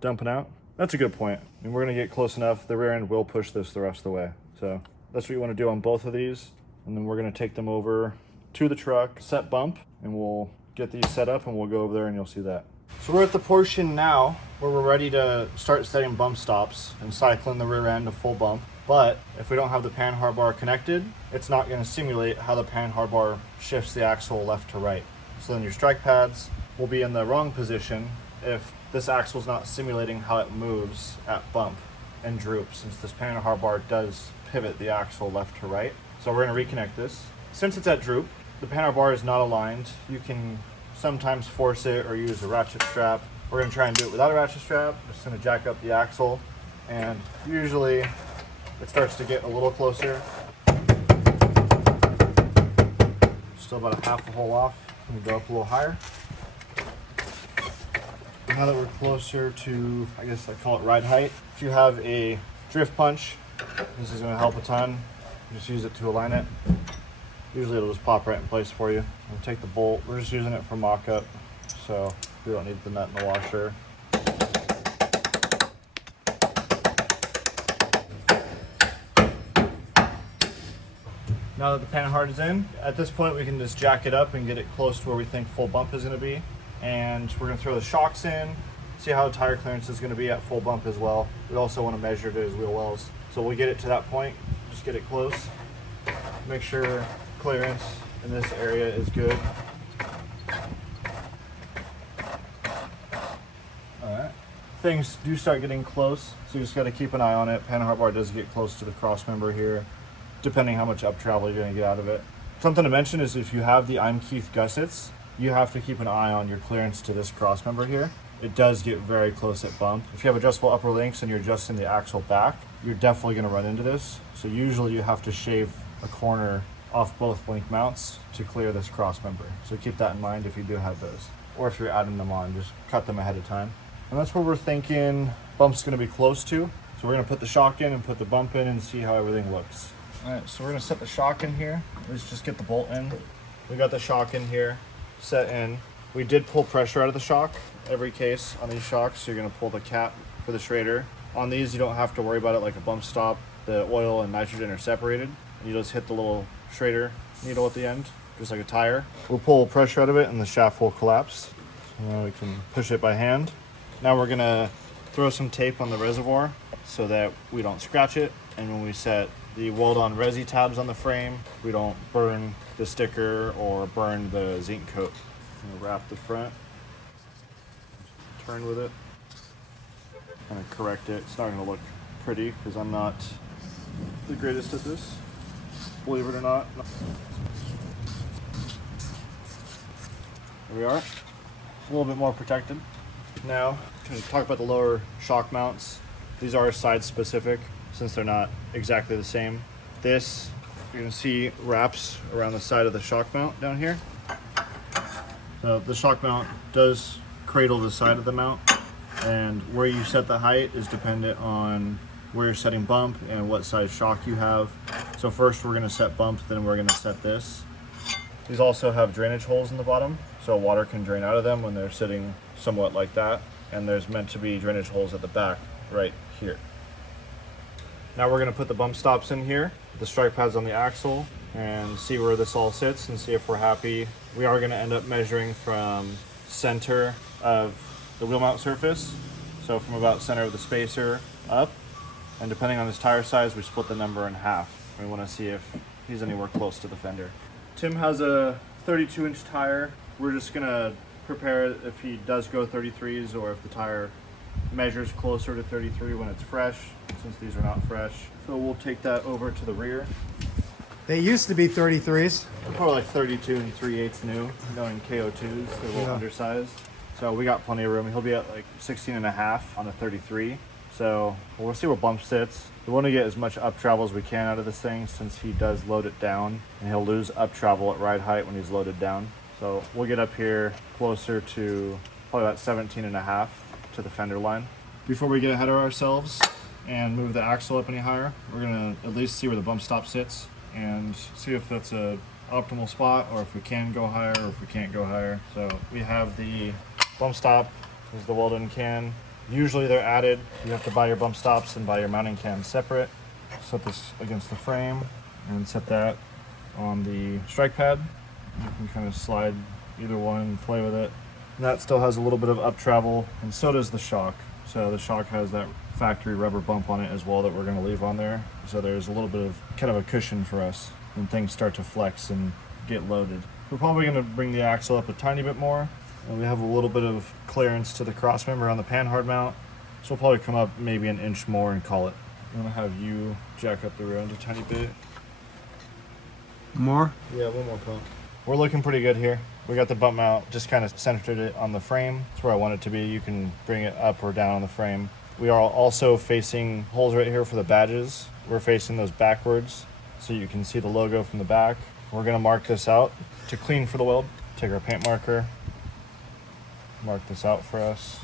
dumping out. That's a good point. And we're gonna get close enough. The rear end will push this the rest of the way. So that's what you wanna do on both of these. And then we're gonna take them over to the truck, set bump, and we'll get these set up and we'll go over there and you'll see that. So we're at the portion now where we're ready to start setting bump stops and cycling the rear end to full bump. But if we don't have the panhard bar connected, it's not going to simulate how the panhard bar shifts the axle left to right. So then your strike pads will be in the wrong position if this axle is not simulating how it moves at bump and droop, since this panhard bar does pivot the axle left to right. So we're going to reconnect this. Since it's at droop, the panhard bar is not aligned. You can sometimes force it or use a ratchet strap. We're going to try and do it without a ratchet strap. Just going to jack up the axle, and usually it starts to get a little closer. Still about a half a hole off. Let me go up a little higher. Now that we're closer to, I guess I call it ride height. If you have a drift punch, this is going to help a ton. Just use it to align it. Usually it'll just pop right in place for you. We'll take the bolt. We're just using it for mock-up, so we don't need the nut and the washer. Now that the panhard is in, at this point we can just jack it up and get it close to where we think full bump is going to be. And we're going to throw the shocks in, see how tire clearance is going to be at full bump as well. We also want to measure it as wheel wells. So we'll get it to that point, just get it close. Make sure clearance in this area is good. Alright. Things do start getting close, so you just got to keep an eye on it. Panhard bar does get close to the cross member here, depending how much up travel you're going to get out of it. Something to mention is if you have the Keith gussets, you have to keep an eye on your clearance to this cross member here. It does get very close at bump. If you have adjustable upper links and you're adjusting the axle back, you're definitely going to run into this. So usually you have to shave a corner off both link mounts to clear this cross member. So keep that in mind if you do have those. Or if you're adding them on, just cut them ahead of time. And that's where we're thinking bump's going to be close to. So we're going to put the shock in and put the bump in and see how everything looks. All right, so we're going to set the shock in here. Let's just get the bolt in. We got the shock in here, set in. We did pull pressure out of the shock, every case on these shocks. So you're going to pull the cap for the Schrader. On these, you don't have to worry about it like a bump stop. The oil and nitrogen are separated. You just hit the little Schrader needle at the end, just like a tire. We'll pull pressure out of it and the shaft will collapse. Now we can push it by hand. Now we're gonna throw some tape on the reservoir so that we don't scratch it. And when we set the weld on resi tabs on the frame, we don't burn the sticker or burn the zinc coat. We'll wrap the front, turn with it, kind of correct it. It's not gonna look pretty because I'm not the greatest at this, believe it or not. There we are, a little bit more protected. Now, to talk about the lower shock mounts. These are side specific since they're not exactly the same. This, you can see, wraps around the side of the shock mount down here. So the shock mount does cradle the side of the mount, and where you set the height is dependent on where you're setting bump and what size shock you have. So first we're gonna set bump, then we're gonna set this. These also have drainage holes in the bottom, so water can drain out of them when they're sitting somewhat like that. And there's meant to be drainage holes at the back right here. Now we're gonna put the bump stops in here, the strike pads on the axle, and see where this all sits and see if we're happy. We are gonna end up measuring from center of the wheel mount surface, so from about center of the spacer up, and depending on his tire size, we split the number in half. We wanna see if he's anywhere close to the fender. Tim has a 32-inch tire. We're just gonna prepare if he does go 33s or if the tire measures closer to 33 when it's fresh, since these are not fresh. So we'll take that over to the rear. They used to be 33s. They're probably like 32 and 3/8 new, going KO2s, they're a little undersized. So we got plenty of room. He'll be at like 16 and a half on a 33. So we'll see where bump sits. We want to get as much up travel as we can out of this thing since he does load it down, and he'll lose up travel at ride height when he's loaded down. So we'll get up here closer to probably about 17 and a half to the fender line. Before we get ahead of ourselves and move the axle up any higher, we're gonna at least see where the bump stop sits and see if that's a optimal spot or if we can go higher or if we can't go higher. So we have the bump stop, is the welding can. Usually they're added. You have to buy your bump stops and buy your mounting cam separate. Set this against the frame and set that on the strike pad. You can kind of slide either one and play with it. And that still has a little bit of up travel, and so does the shock. So the shock has that factory rubber bump on it as well that we're going to leave on there. So there's a little bit of kind of a cushion for us when things start to flex and get loaded. We're probably going to bring the axle up a tiny bit more. And we have a little bit of clearance to the cross member on the panhard mount. So we'll probably come up maybe an inch more and call it. I'm going to have you jack up the rear end a tiny bit. More? Yeah, one more pump. We're looking pretty good here. We got the bump mount, just kind of centered it on the frame. It's where I want it to be. You can bring it up or down on the frame. We are also facing holes right here for the badges. We're facing those backwards so you can see the logo from the back. We're gonna mark this out to clean for the weld. Take our paint marker, mark this out for us,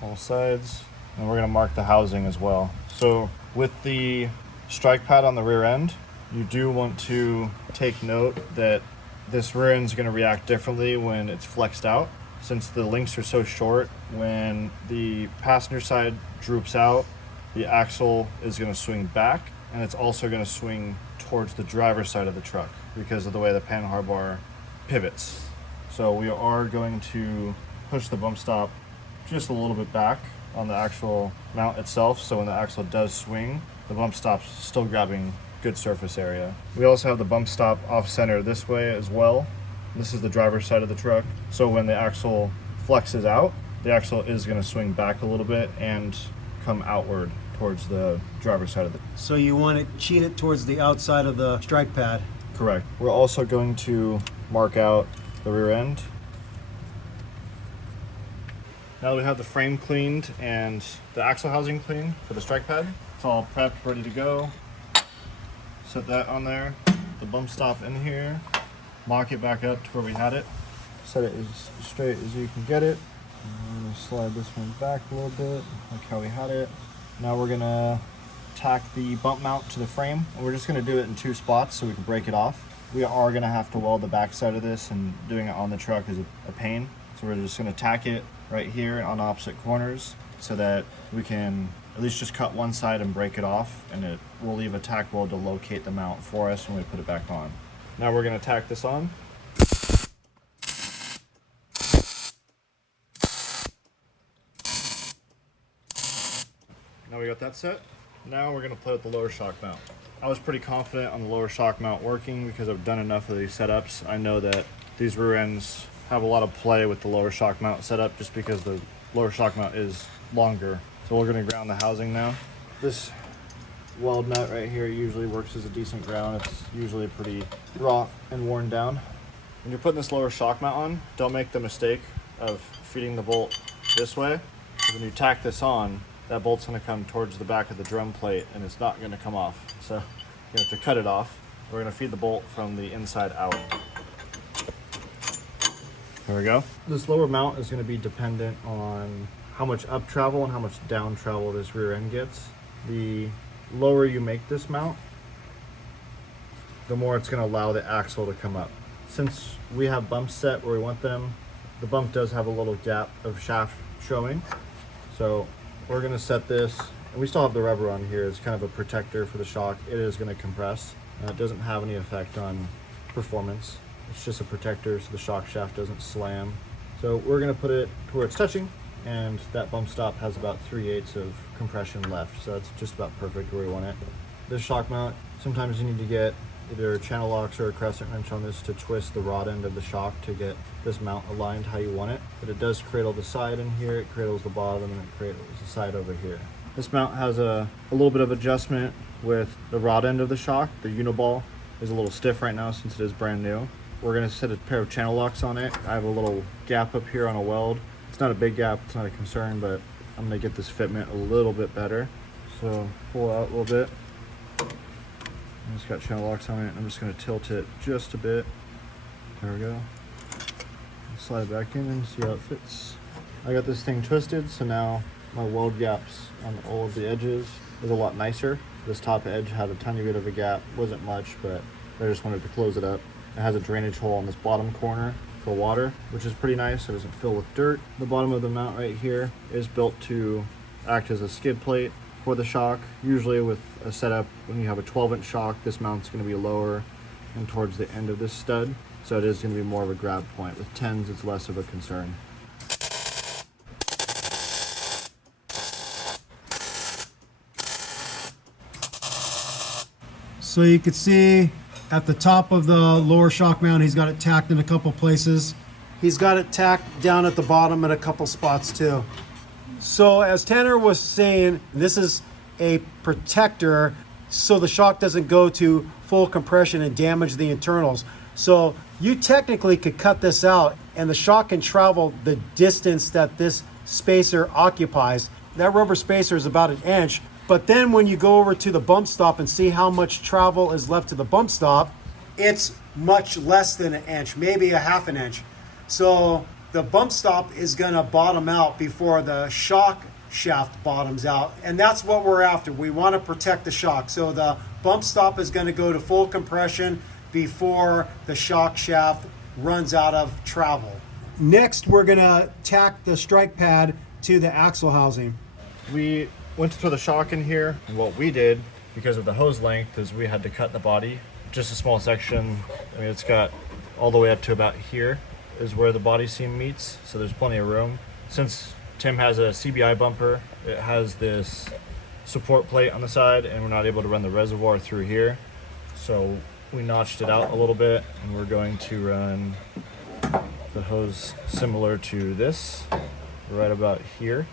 all sides, and we're gonna mark the housing as well. So with the strike pad on the rear end, you do want to take note that this rear end is going to react differently when it's flexed out. Since the links are so short, when the passenger side droops out, the axle is going to swing back, and it's also going to swing towards the driver's side of the truck because of the way the panhard bar pivots. So we are going to push the bump stop just a little bit back on the actual mount itself, so when the axle does swing, the bump stop's still grabbing good surface area. We also have the bump stop off center this way as well. This is the driver's side of the truck. So when the axle flexes out, the axle is going to swing back a little bit and come outward towards the driver's side of the. So you want to cheat it towards the outside of the strike pad. Correct. We're also going to mark out the rear end. Now that we have the frame cleaned and the axle housing cleaned for the strike pad, it's all prepped, ready to go. Set that on there, the bump stop in here, mock it back up to where we had it. Set it as straight as you can get it. I'm gonna slide this one back a little bit, like how we had it. Now we're gonna tack the bump mount to the frame, and we're just gonna do it in 2 spots so we can break it off. We are gonna have to weld the back side of this, and doing it on the truck is a pain. So we're just gonna tack it right here on opposite corners so that we can at least just cut one side and break it off, and it will leave a tack weld to locate the mount for us when we put it back on. Now we're going to tack this on. Now we got that set. Now we're gonna play with the lower shock mount. I was pretty confident on the lower shock mount working because I've done enough of these setups. I know that these rear ends have a lot of play with the lower shock mount setup just because the lower shock mount is longer. So we're gonna ground the housing now. This weld nut right here usually works as a decent ground. It's usually pretty raw and worn down. When you're putting this lower shock mount on, don't make the mistake of feeding the bolt this way. Because when you tack this on, that bolt's gonna come towards the back of the drum plate and it's not gonna come off. So you have to cut it off. We're gonna feed the bolt from the inside out. There we go. This lower mount is gonna be dependent on how much up travel and how much down travel this rear end gets. The lower you make this mount, the more it's gonna allow the axle to come up. Since we have bumps set where we want them, the bump does have a little gap of shaft showing. So we're gonna set this, and we still have the rubber on here as kind of a protector for the shock. It is gonna compress. It doesn't have any effect on performance. It's just a protector so the shock shaft doesn't slam. So we're gonna put it to where it's touching, and that bump stop has about 3/8 of compression left. So it's just about perfect where we want it. This shock mount, sometimes you need to get either channel locks or a crescent wrench on this to twist the rod end of the shock to get this mount aligned how you want it. But it does cradle the side in here, it cradles the bottom, and it cradles the side over here. This mount has a little bit of adjustment with the rod end of the shock. The uniball is a little stiff right now since it is brand new. We're gonna set a pair of channel locks on it. I have a little gap up here on a weld. It's not a big gap, it's not a concern, but I'm gonna get this fitment a little bit better. So pull out a little bit. It's got channel locks on it. I'm just going to tilt it just a bit. There we go. Slide it back in and see how it fits. I got this thing twisted, so now my weld gaps on all of the edges is a lot nicer. This top edge had a tiny bit of a gap, wasn't much, but I just wanted to close it up. It has a drainage hole on this bottom corner for water, which is pretty nice. It doesn't fill with dirt. The bottom of the mount right here is built to act as a skid plate for the shock. Usually with a setup, when you have a 12-inch shock, this mount's going to be lower and towards the end of this stud, so it is going to be more of a grab point. With 10s, it's less of a concern. So you can see at the top of the lower shock mount, he's got it tacked in a couple places. He's got it tacked down at the bottom in a couple spots too. So as Tanner was saying, this is a protector so the shock doesn't go to full compression and damage the internals. So you technically could cut this out and the shock can travel the distance that this spacer occupies. That rubber spacer is about 1 inch, but then when you go over to the bump stop and see how much travel is left to the bump stop, it's much less than 1 inch, maybe 1/2 inch. So the bump stop is gonna bottom out before the shock shaft bottoms out. And that's what we're after. We wanna protect the shock. So the bump stop is gonna go to full compression before the shock shaft runs out of travel. Next, we're gonna tack the strike pad to the axle housing. We went to throw the shock in here, and what we did, because of the hose length, is we had to cut the body. Just a small section. I mean, it's got all the way up to about here is where the body seam meets, so there's plenty of room. Since Tim has a CBI bumper, it has this support plate on the side, and we're not able to run the reservoir through here. So we notched it out a little bit, and we're going to run the hose similar to this, right about here,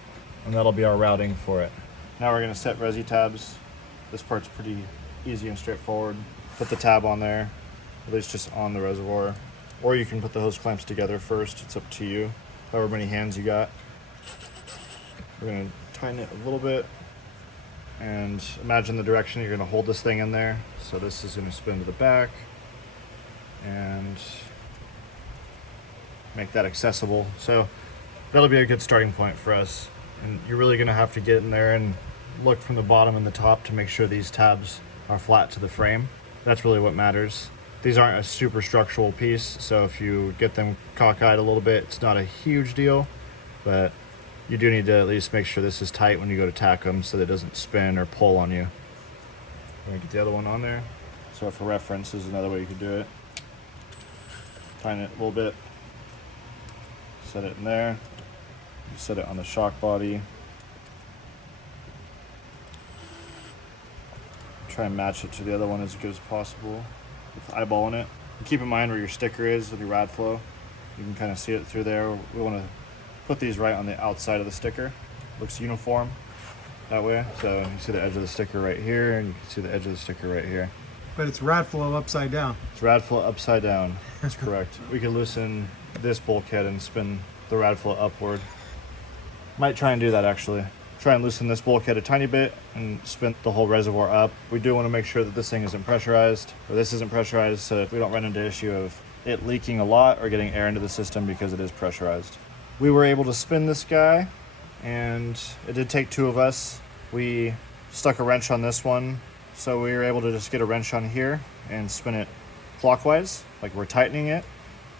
and that'll be our routing for it. Now we're gonna set resi tabs. This part's pretty easy and straightforward. Put the tab on there, at least just on the reservoir. Or you can put the hose clamps together first, it's up to you, however many hands you got. We're gonna tighten it a little bit, and imagine the direction you're gonna hold this thing in there. So this is gonna spin to the back, and make that accessible. So that'll be a good starting point for us. And you're really gonna have to get in there and look from the bottom and the top to make sure these tabs are flat to the frame. That's really what matters. These aren't a super structural piece, so if you get them cockeyed a little bit, it's not a huge deal, but you do need to at least make sure this is tight when you go to tack them so that it doesn't spin or pull on you. I'm gonna get the other one on there. So for reference, this is another way you could do it. Tighten it a little bit, set it in there, set it on the shock body, Try and match it to the other one as good as possible with eyeballing it. And keep in mind where your sticker is with your rad flow. You can kind of see it through there. We want to put these right on the outside of the sticker. Looks uniform that way. So you see the edge of the sticker right here, and you can see the edge of the sticker right here. But it's rad flow upside down. It's rad flow upside down. That's correct. We can loosen this bulkhead and spin the rad flow upward. Might try and do that actually. Try and loosen this bulkhead a tiny bit and spin the whole reservoir up. We do want to make sure that this thing isn't pressurized, or this isn't pressurized, so if we don't run into issue of it leaking a lot or getting air into the system because it is pressurized. We were able to spin this guy, and it did take two of us. We stuck a wrench on this one, so we were able to just get a wrench on here and spin it clockwise, like we're tightening it,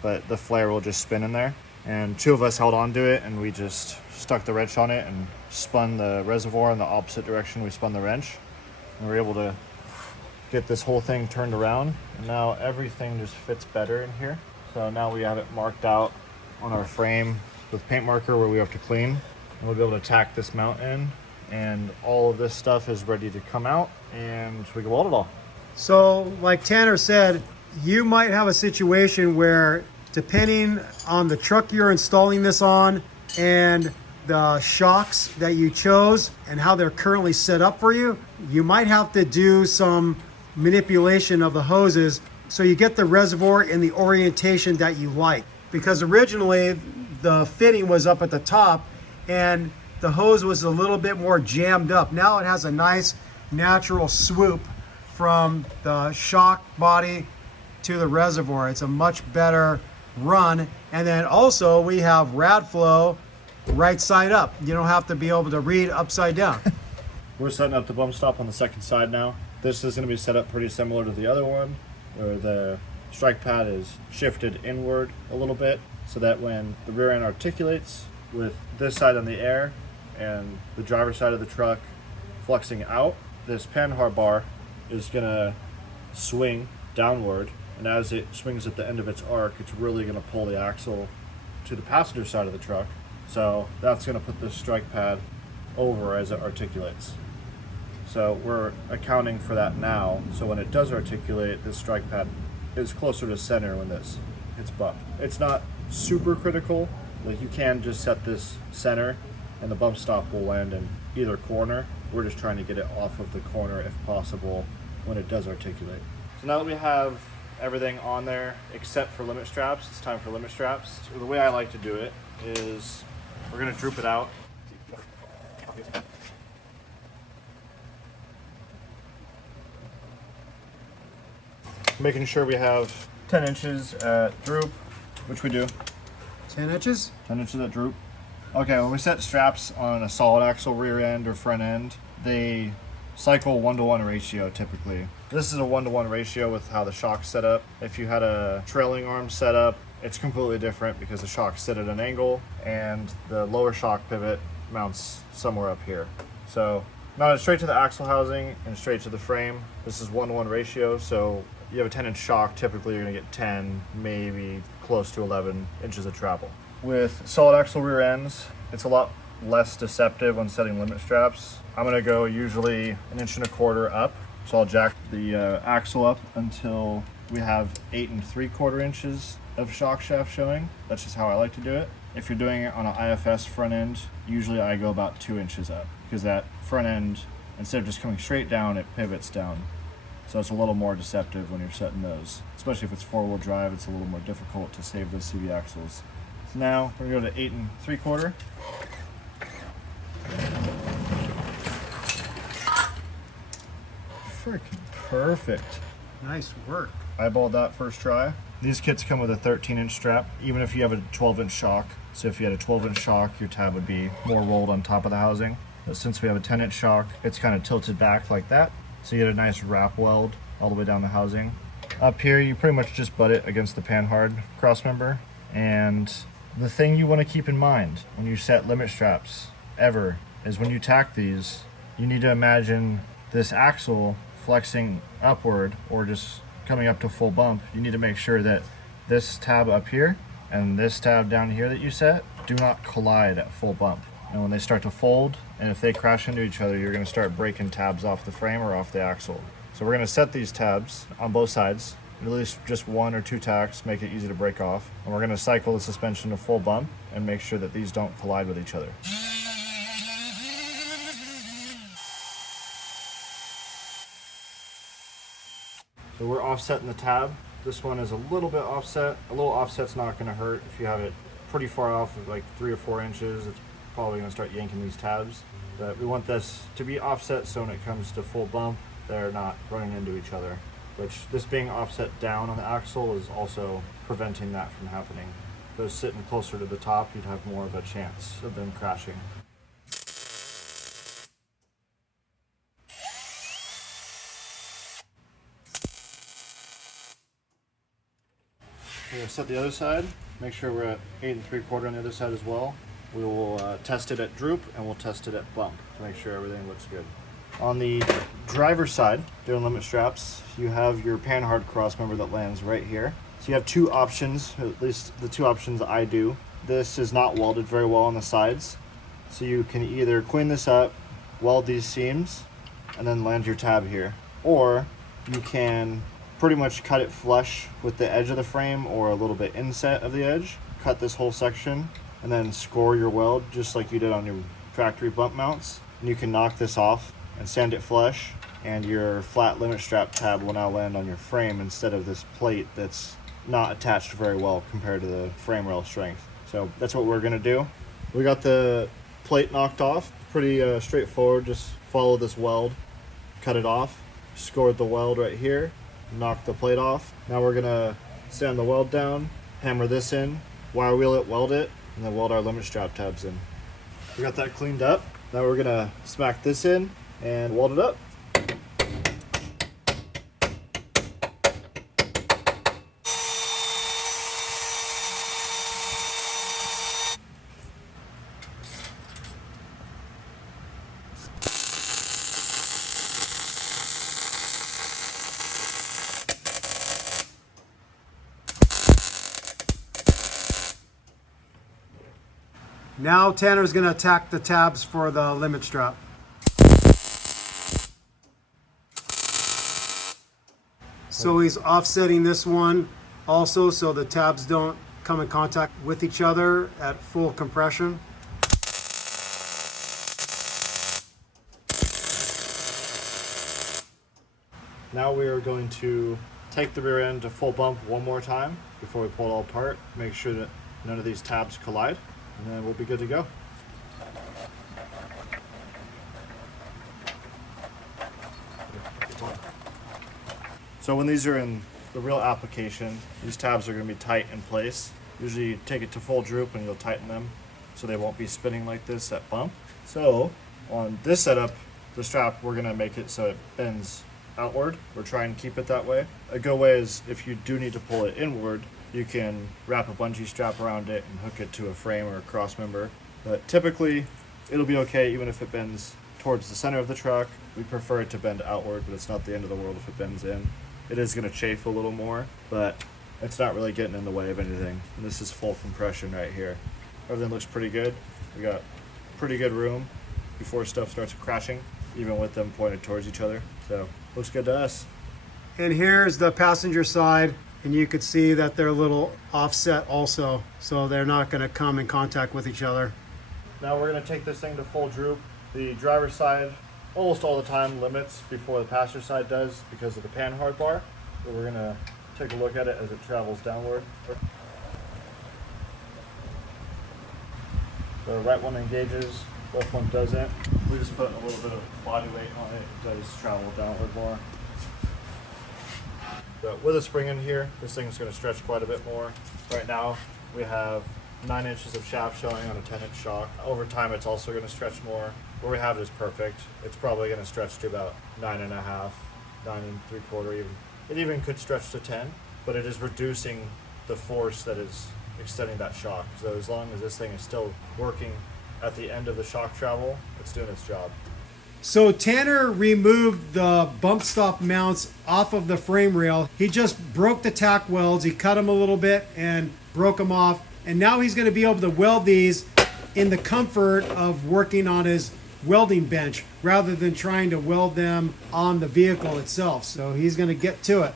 but the flare will just spin in there. And two of us held on to it, and we just stuck the wrench on it and spun the reservoir in the opposite direction we spun the wrench. And we were able to get this whole thing turned around, and now everything just fits better in here. So now we have it marked out on our frame with paint marker where we have to clean, and we'll be able to tack this mount in, and all of this stuff is ready to come out, and we can weld it all. So like Tanner said, you might have a situation where depending on the truck you're installing this on and the shocks that you chose and how they're currently set up for you, you might have to do some manipulation of the hoses so you get the reservoir in the orientation that you like. Because originally the fitting was up at the top and the hose was a little bit more jammed up. Now it has a nice natural swoop from the shock body to the reservoir. It's a much better run. And then also we have rad flow right side up. You don't have to be able to read upside down. We're setting up the bump stop on the second side now. This is going to be set up pretty similar to the other one, where the strike pad is shifted inward a little bit so that when the rear end articulates with this side on the air and the driver's side of the truck flexing out, this panhard bar is going to swing downward, and as it swings at the end of its arc, it's really going to pull the axle to the passenger side of the truck. So that's going to put this strike pad over as it articulates. So we're accounting for that now. So when it does articulate, this strike pad is closer to center when this hits bump. It's not super critical. Like, you can just set this center and the bump stop will land in either corner. We're just trying to get it off of the corner if possible when it does articulate. So now that we have everything on there except for limit straps, it's time for limit straps. So the way I like to do it is we're going to droop it out. Making sure we have 10 inches at droop, which we do. 10 inches? 10 inches at droop. Okay, when we set straps on a solid axle rear end or front end, they cycle 1-to-1 ratio typically. This is a 1-to-1 ratio with how the shock's set up. If you had a trailing arm set up, it's completely different because the shock's set at an angle and the lower shock pivot mounts somewhere up here. So mounted straight to the axle housing and straight to the frame. This is 1-to-1 ratio, so you have a 10-inch shock, typically you're going to get 10, maybe close to 11 inches of travel. With solid axle rear ends, it's a lot less deceptive when setting limit straps. I'm going to go usually 1.25 inches up, so I'll jack the axle up until we have 8 3/4 inches of shock shaft showing. That's just how I like to do it. If you're doing it on an IFS front end, usually I go about 2 inches up, because that front end, instead of just coming straight down, it pivots down. So it's a little more deceptive when you're setting those. Especially if it's 4-wheel drive, it's a little more difficult to save those CV axles. So now we're going to go to 8 3/4. Freaking perfect. Nice work. Eyeballed that first try. These kits come with a 13-inch strap, even if you have a 12-inch shock. So if you had a 12-inch shock, your tab would be more rolled on top of the housing. But since we have a 10-inch shock, it's kind of tilted back like that. So you get a nice wrap weld all the way down the housing. Up here, you pretty much just butt it against the panhard cross member. And the thing you want to keep in mind when you set limit straps ever is when you tack these, you need to imagine this axle flexing upward or just coming up to full bump. You need to make sure that this tab up here and this tab down here that you set do not collide at full bump. And when they start to fold, and if they crash into each other, you're going to start breaking tabs off the frame or off the axle. So we're going to set these tabs on both sides, at least just 1 or 2 tacks, make it easy to break off. And we're going to cycle the suspension to full bump and make sure that these don't collide with each other. So we're offsetting the tab. This one is a little bit offset. A little offset's not going to hurt. If you have it pretty far off, like 3 or 4 inches, it's probably going to start yanking these tabs. But we want this to be offset so when it comes to full bump, they're not running into each other. Which, this being offset down on the axle is also preventing that from happening. If it was sitting closer to the top, you'd have more of a chance of them crashing. We're going to set the other side, make sure we're at 8 3/4 on the other side as well. We will test it at droop and we'll test it at bump to make sure everything looks good. On the driver's side, during limit straps, you have your panhard cross member that lands right here. So you have 2 options, at least the 2 options I do. This is not welded very well on the sides. So you can either clean this up, weld these seams, and then land your tab here. Or you can pretty much cut it flush with the edge of the frame or a little bit inset of the edge. Cut this whole section and then score your weld just like you did on your factory bump mounts. And you can knock this off and sand it flush, and your flat limit strap tab will now land on your frame instead of this plate that's not attached very well compared to the frame rail strength. So that's what we're gonna do. We got the plate knocked off. Pretty straightforward, just follow this weld, cut it off, scored the weld right here, knock the plate off. Now we're gonna sand the weld down, hammer this in, wire wheel it, weld it, and then weld our limit strap tabs in. We got that cleaned up. Now we're gonna smack this in and weld it up. Now Tanner's going to attack the tabs for the limit strap. So he's offsetting this one also so the tabs don't come in contact with each other at full compression. Now we are going to take the rear end to full bump one more time before we pull it all apart. Make sure that none of these tabs collide, and then we'll be good to go. So when these are in the real application, these tabs are going to be tight in place. Usually you take it to full droop and you'll tighten them so they won't be spinning like this at bump. So on this setup, the strap, we're going to make it so it bends outward. We're trying to keep it that way. A good way is if you do need to pull it inward, you can wrap a bungee strap around it and hook it to a frame or a cross member. But typically it'll be okay even if it bends towards the center of the truck. We prefer it to bend outward, but it's not the end of the world if it bends in. It is going to chafe a little more, but it's not really getting in the way of anything. And this is full compression right here. Everything looks pretty good. We got pretty good room before stuff starts crashing, even with them pointed towards each other. So looks good to us. And here's the passenger side, and you could see that they're a little offset also, so they're not going to come in contact with each other. Now we're going to take this thing to full droop. The driver's side almost all the time limits before the passenger side does because of the panhard bar. So we're going to take a look at it as it travels downward. The right one engages, left one doesn't. We just put a little bit of body weight on it. It does travel downward more. But with a spring in here, this thing's going to stretch quite a bit more. Right now we have 9 inches of shaft showing on a 10-inch shock. Over time it's also going to stretch more. Where we have it is perfect. It's probably going to stretch to about 9.5, 9 3/4 even. It even could stretch to 10, but it is reducing the force that is extending that shock. So as long as this thing is still working at the end of the shock travel, it's doing its job. So Tanner removed the bump stop mounts off of the frame rail. He just broke the tack welds. He cut them a little bit and broke them off. And now he's going to be able to weld these in the comfort of working on his welding bench rather than trying to weld them on the vehicle itself. So he's going to get to it.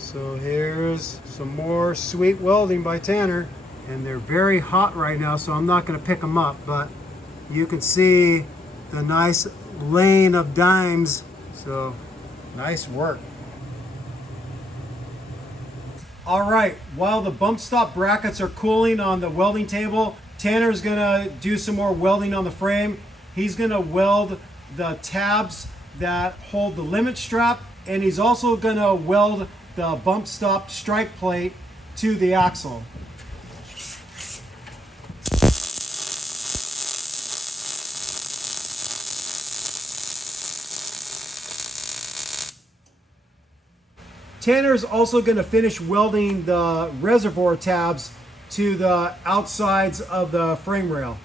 So here's some more sweet welding by Tanner, and they're very hot right now, so I'm not going to pick them up, but you can see the nice lane of dimes. So nice work. All right, while the bump stop brackets are cooling on the welding table, Tanner's gonna do some more welding on the frame. He's gonna weld the tabs that hold the limit strap, and he's also gonna weld the bump stop strike plate to the axle. Tanner's also going to finish welding the reservoir tabs to the outsides of the frame rail.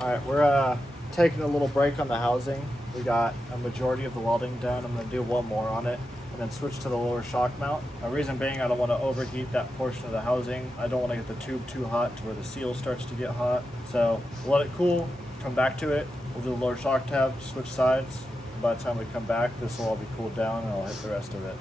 Alright, we're taking a little break on the housing. We got a majority of the welding done. I'm going to do one more on it and then switch to the lower shock mount. The reason being, I don't want to overheat that portion of the housing. I don't want to get the tube too hot to where the seal starts to get hot. So we'll let it cool, come back to it. We'll do the lower shock tab, switch sides. By the time we come back, this will all be cooled down and I'll hit the rest of it.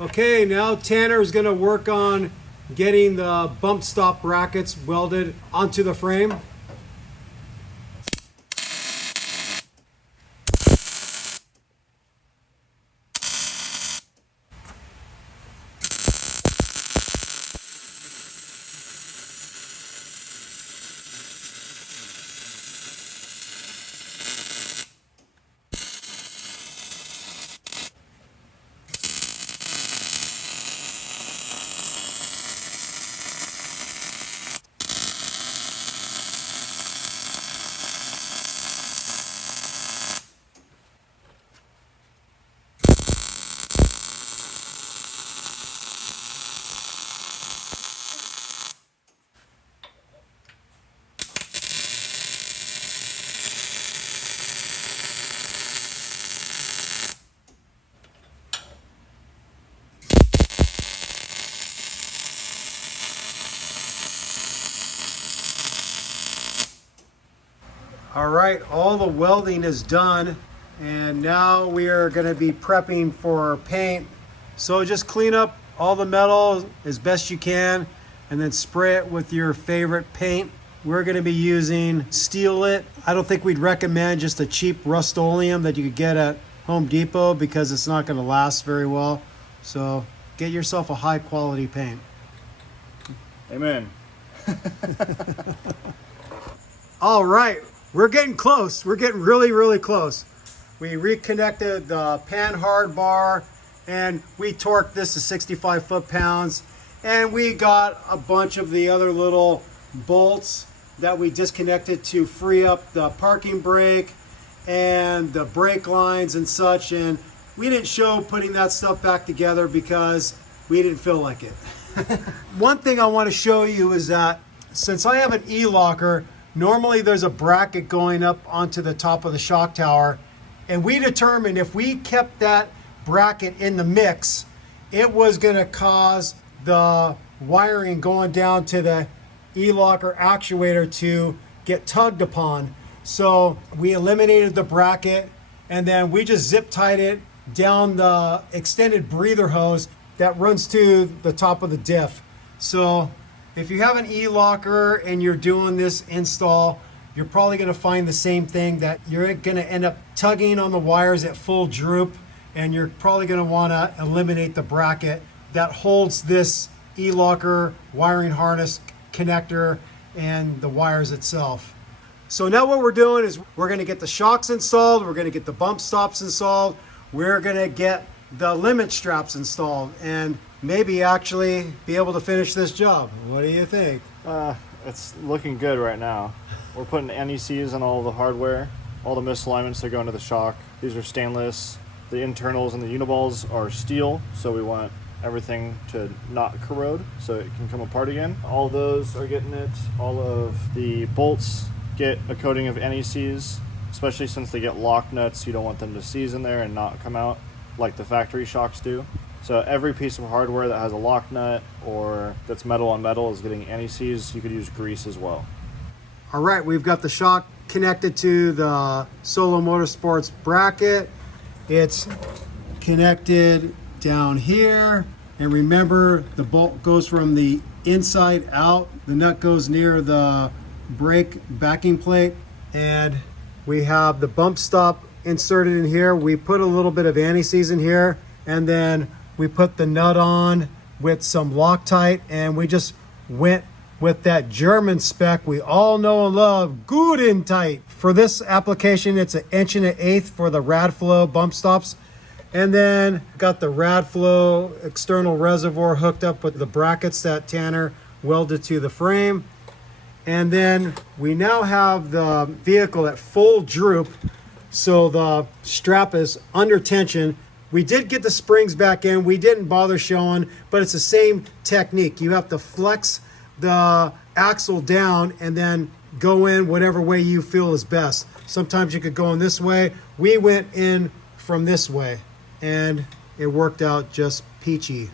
Okay, now Tanner is going to work on getting the bump stop brackets welded onto the frame. All right, all the welding is done, and now we are going to be prepping for paint. So just clean up all the metal as best you can and then spray it with your favorite paint. We're going to be using Steel It. I don't think we'd recommend just a cheap Rust-Oleum that you could get at Home Depot because it's not going to last very well. So get yourself a high quality paint. Amen. All right, we're getting close. We're getting really, really close. We reconnected the pan hard bar and we torqued this to 65 foot-pounds. And we got a bunch of the other little bolts that we disconnected to free up the parking brake and the brake lines and such. And we didn't show putting that stuff back together because we didn't feel like it. One thing I want to show you is that since I have an E-locker, normally there's a bracket going up onto the top of the shock tower. And we determined if we kept that bracket in the mix, it was going to cause the wiring going down to the E-locker actuator to get tugged upon. So we eliminated the bracket and then we just zip tied it down the extended breather hose that runs to the top of the diff. So if you have an E-locker and you're doing this install, you're probably going to find the same thing, that you're going to end up tugging on the wires at full droop, and you're probably going to want to eliminate the bracket that holds this E-locker wiring harness connector and the wires itself. So now what we're doing is we're going to get the shocks installed, we're going to get the bump stops installed, we're going to get the limit straps installed, and maybe actually be able to finish this job. What do you think? It's looking good right now. We're putting NECs on all the hardware, all the misalignments that go into the shock. These are stainless. The internals and the uniballs are steel, so we want everything to not corrode so it can come apart again. All of those are getting it. All of the bolts get a coating of NECs, especially since they get lock nuts. You don't want them to seize in there and not come out like the factory shocks do. So every piece of hardware that has a lock nut or that's metal on metal is getting NECs. You could use grease as well. All right, we've got the shock connected to the Solo Motorsports bracket. It's connected down here. And remember, the bolt goes from the inside out. The nut goes near the brake backing plate. And we have the bump stop inserted in here. We put a little bit of anti-seize in here, and then we put the nut on with some Loctite, and we just went with that German spec we all know and love, good and tight. For this application, it's 1 1/8 inch for the Radflow bump stops. And then got the Radflow external reservoir hooked up with the brackets that Tanner welded to the frame. And then we now have the vehicle at full droop, so the strap is under tension. We did get the springs back in. We didn't bother showing, but it's the same technique. You have to flex the axle down and then go in whatever way you feel is best. Sometimes you could go in this way. We went in from this way, and it worked out just peachy.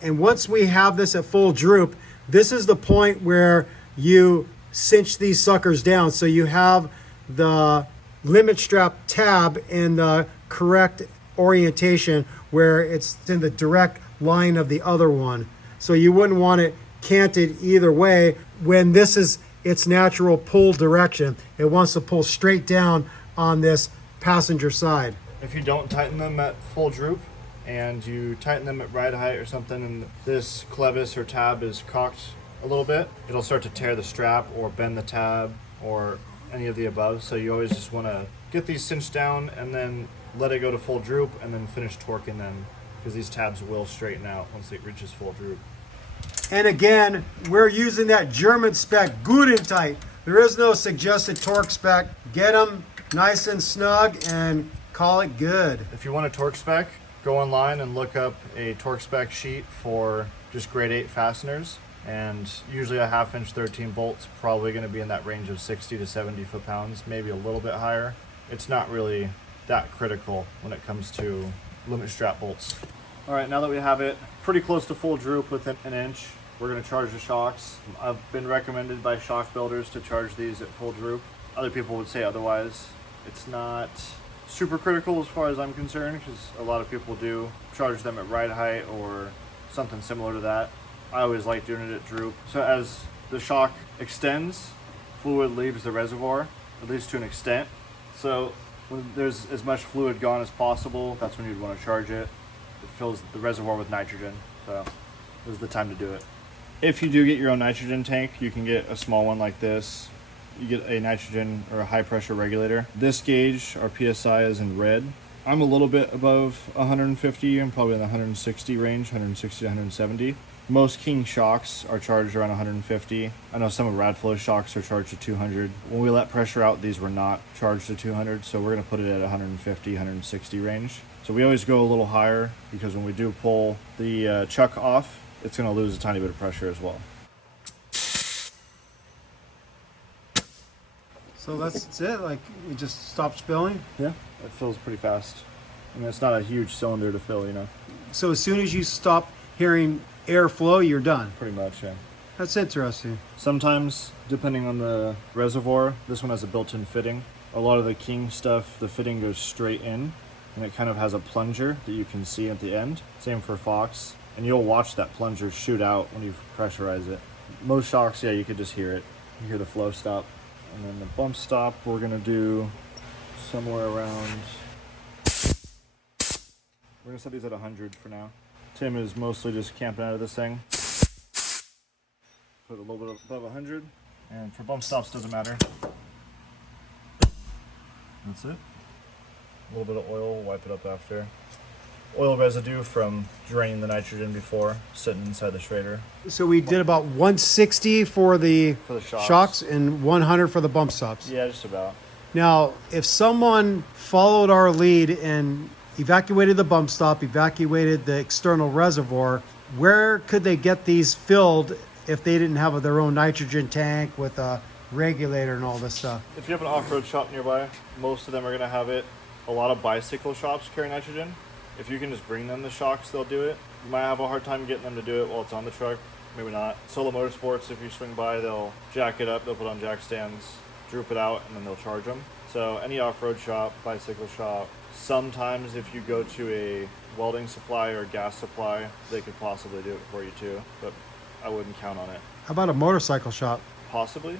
And once we have this at full droop, this is the point where you cinch these suckers down. So you have the limit strap tab in the correct orientation where it's in the direct line of the other one. So you wouldn't want it canted either way when this is its natural pull direction. It wants to pull straight down on this passenger side. If you don't tighten them at full droop and you tighten them at ride height or something, and this clevis or tab is cocked a little bit, it'll start to tear the strap or bend the tab or any of the above. So you always just want to get these cinched down and then let it go to full droop and then finish torquing them, because these tabs will straighten out once it reaches full droop. And again, we're using that German spec, good and tight. There is no suggested torque spec. Get them nice and snug and call it good. If you want a torque spec, go online and look up a torque spec sheet for just grade 8 fasteners. And usually a 1/2 inch 13 bolt's probably going to be in that range of 60 to 70 foot-pounds, maybe a little bit higher. It's not really that critical when it comes to limit strap bolts. All right, now that we have it pretty close to full droop within 1 inch, we're going to charge the shocks. I've been recommended by shock builders to charge these at full droop. Other people would say otherwise. It's not super critical as far as I'm concerned, because a lot of people do charge them at ride height or something similar to that. I always like doing it at droop. So as the shock extends, fluid leaves the reservoir, at least to an extent. So when there's as much fluid gone as possible, that's when you'd want to charge it. It fills the reservoir with nitrogen, so this is the time to do it. If you do get your own nitrogen tank, you can get a small one like this. You get a nitrogen or a high pressure regulator. This gauge, our PSI, is in red. I'm a little bit above 150. I'm probably in the 160 range, 160 to 170. Most King shocks are charged around 150. I know some of Radflow shocks are charged to 200. When we let pressure out, these were not charged to 200, so we're gonna put it at 150, 160 range. So we always go a little higher because when we do pull the chuck off, it's gonna lose a tiny bit of pressure as well. So that's it, like it just stops filling? Yeah, it fills pretty fast. I mean, it's not a huge cylinder to fill, you know. So as soon as you stop hearing airflow, you're done? Pretty much, yeah. That's interesting. Sometimes, depending on the reservoir, this one has a built-in fitting. A lot of the King stuff, the fitting goes straight in, and it kind of has a plunger that you can see at the end. Same for Fox, and you'll watch that plunger shoot out when you pressurize it. Most shocks, yeah, you could just hear it. You hear the flow stop. And then the bump stop, we're gonna do somewhere around, we're gonna set these at 100 for now. Tim is mostly just camping out of this thing. Put a little bit above 100, and for bump stops, doesn't matter. That's it. A little bit of oil, wipe it up after. Oil residue from draining the nitrogen before, sitting inside the Schrader. So we did about 160 for the shocks and 100 for the bump stops. Yeah, just about. Now, if someone followed our lead and evacuated the bump stop, evacuated the external reservoir, where could they get these filled if they didn't have their own nitrogen tank with a regulator and all this stuff? If you have an off-road shop nearby, most of them are going to have it. A lot of bicycle shops carry nitrogen. If you can just bring them the shocks, they'll do it. You might have a hard time getting them to do it while it's on the truck. Maybe not. Solo Motorsports, if you swing by, they'll jack it up, they'll put on jack stands, droop it out, and then they'll charge them. So any off-road shop, bicycle shop, sometimes if you go to a welding supply or gas supply, they could possibly do it for you too, but I wouldn't count on it. How about a motorcycle shop? Possibly,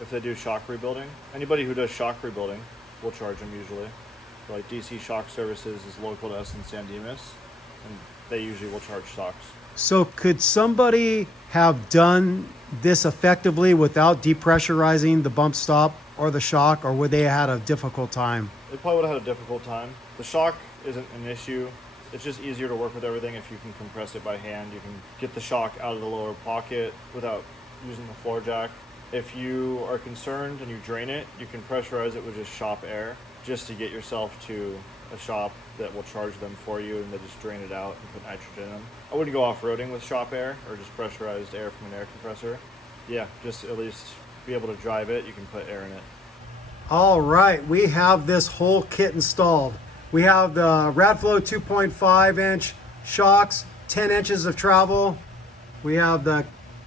if they do shock rebuilding. Anybody who does shock rebuilding will charge them usually. Like DC Shock Services is local to us in San Dimas, and they usually will charge shocks. So could somebody have done this effectively without depressurizing the bump stop or the shock, or would they have had a difficult time? They probably would have had a difficult time. The shock isn't an issue. It's just easier to work with everything if you can compress it by hand. You can get the shock out of the lower pocket without using the floor jack. If you are concerned and you drain it, you can pressurize it with just shop air, just to get yourself to a shop that will charge them for you, and they just drain it out and put nitrogen in them. I wouldn't go off-roading with shop air or just pressurized air from an air compressor. Yeah, just at least be able to drive it. You can put air in it. All right, we have this whole kit installed. We have the Radflow 2.5 inch shocks, 10 inches of travel. We have the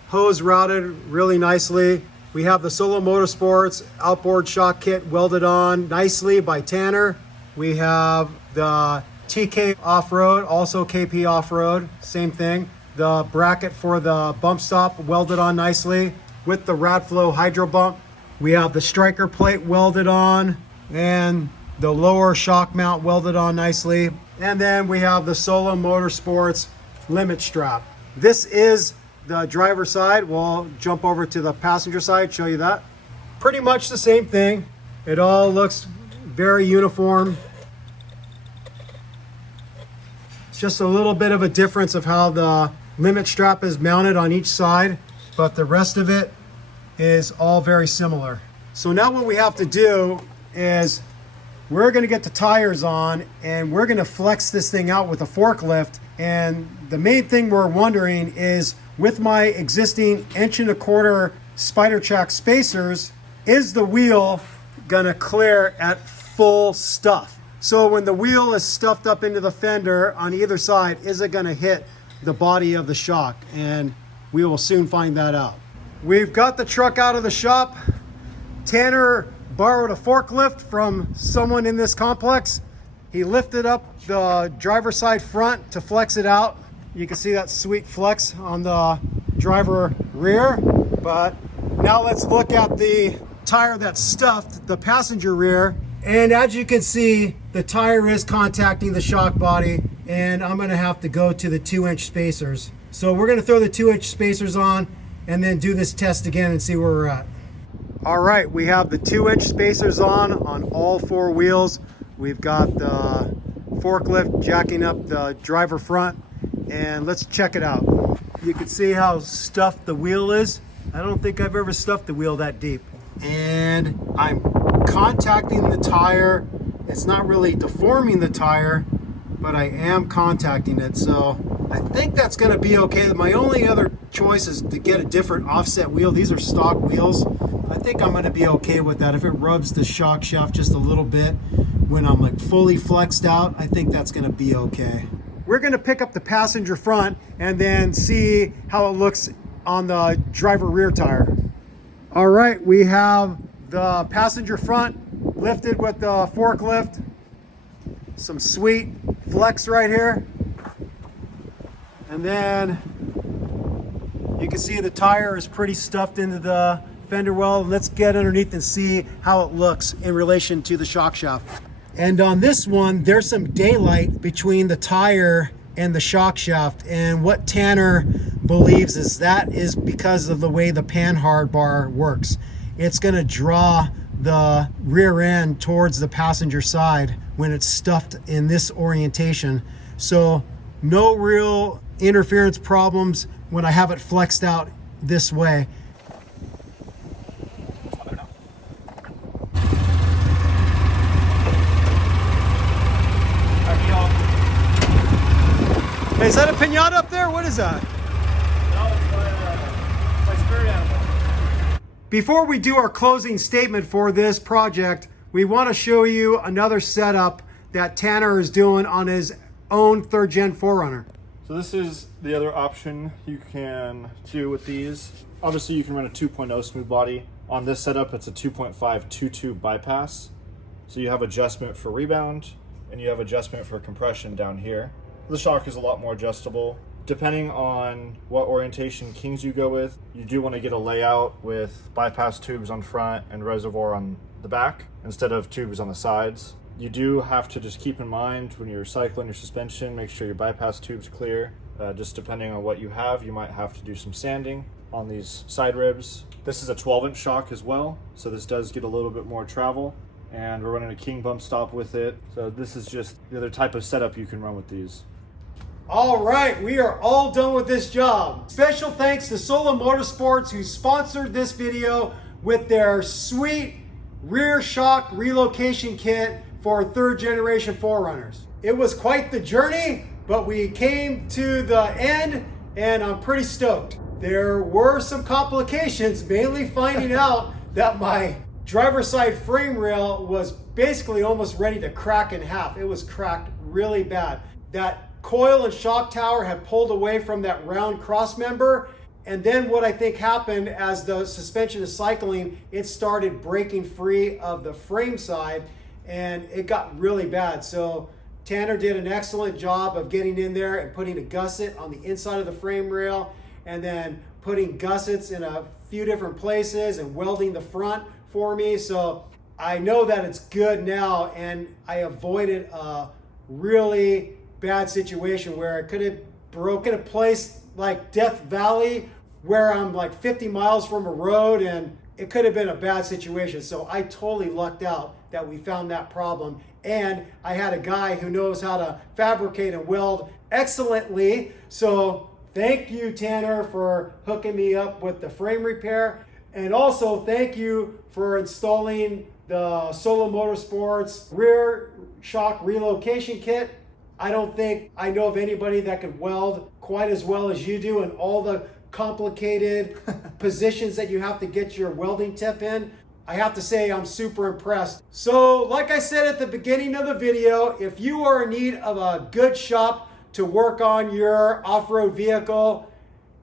hose routed really nicely. We have the Solo Motorsports Outboard shock kit welded on nicely by Tanner. We have the TK Offroad, also KP Offroad, same thing. The bracket for the bump stop welded on nicely with the Radflow hydro bump. We have the striker plate welded on and the lower shock mount welded on nicely. And then we have the Solo Motorsports Limit Strap. This is the driver's side. We'll jump over to the passenger side, show you that. Pretty much the same thing. It all looks very uniform. Just a little bit of a difference of how the limit strap is mounted on each side, but the rest of it is all very similar. So now what we have to do is we're going to get the tires on and we're going to flex this thing out with a forklift. And the main thing we're wondering is, with my existing 1.25 Spider Track spacers, is the wheel gonna clear at full stuff? So when the wheel is stuffed up into the fender on either side, is it gonna hit the body of the shock? And we will soon find that out. We've got the truck out of the shop. Tanner borrowed a forklift from someone in this complex. He lifted up the driver's side front to flex it out. You can see that sweet flex on the driver rear. But now let's look at the tire that's stuffed, the passenger rear. And as you can see, the tire is contacting the shock body, and I'm gonna have to go to the 2-inch spacers. So we're gonna throw the 2-inch spacers on and then do this test again and see where we're at. All right, we have the 2-inch spacers on all 4 wheels. We've got the forklift jacking up the driver front, and let's check it out. You can see how stuffed the wheel is. I don't think I've ever stuffed the wheel that deep. And I'm contacting the tire. It's not really deforming the tire, but I am contacting it. So I think that's gonna be okay. My only other choice is to get a different offset wheel. These are stock wheels. I think I'm gonna be okay with that. If it rubs the shock shaft just a little bit when I'm like fully flexed out, I think that's gonna be okay. We're gonna pick up the passenger front and then see how it looks on the driver rear tire. All right, we have the passenger front lifted with the forklift. Some sweet flex right here. And then you can see the tire is pretty stuffed into the fender well. Let's get underneath and see how it looks in relation to the shock shaft. And on this one, there's some daylight between the tire and the shock shaft. And what Tanner believes is that is because of the way the panhard bar works. It's gonna draw the rear end towards the passenger side when it's stuffed in this orientation. So no real interference problems when I have it flexed out this way. Hey, is that a pinata up there? What is that? No, it's my spirit animal. Before we do our closing statement for this project, we want to show you another setup that Tanner is doing on his own 3rd Gen 4Runner. So this is the other option you can do with these. Obviously you can run a 2.0 smooth body. On this setup, it's a 2.5 2-tube bypass. So you have adjustment for rebound and you have adjustment for compression down here. The shock is a lot more adjustable. Depending on what orientation kings you go with, you do want to get a layout with bypass tubes on front and reservoir on the back instead of tubes on the sides. You do have to just keep in mind when you're cycling your suspension, make sure your bypass tube's clear. Just depending on what you have, you might have to do some sanding on these side ribs. This is a 12-inch shock as well, so this does get a little bit more travel. And we're running a king bump stop with it. So this is just the other type of setup you can run with these. All right, we are all done with this job. Special thanks to Solo Motorsports who sponsored this video with their sweet rear shock relocation kit for 3rd generation 4Runners. It was quite the journey, but we came to the end and I'm pretty stoked. There were some complications, mainly finding out that my driver's side frame rail was basically almost ready to crack in half. It was cracked really bad. That coil and shock tower had pulled away from that round cross member, and then what I think happened as the suspension is cycling, it started breaking free of the frame side and it got really bad. So Tanner did an excellent job of getting in there and putting a gusset on the inside of the frame rail and then putting gussets in a few different places and welding the front for me. So I know that it's good now, and I avoided a really bad situation where it could have broken a place like Death Valley where I'm like 50 miles from a road, and it could have been a bad situation. So I totally lucked out that we found that problem, and I had a guy who knows how to fabricate and weld excellently. So thank you, Tanner, for hooking me up with the frame repair, and also thank you for installing the Solo Motorsports rear shock relocation kit. I don't think I know of anybody that could weld quite as well as you do, and all the complicated positions that you have to get your welding tip in. I have to say I'm super impressed. So like I said at the beginning of the video, if you are in need of a good shop to work on your off-road vehicle,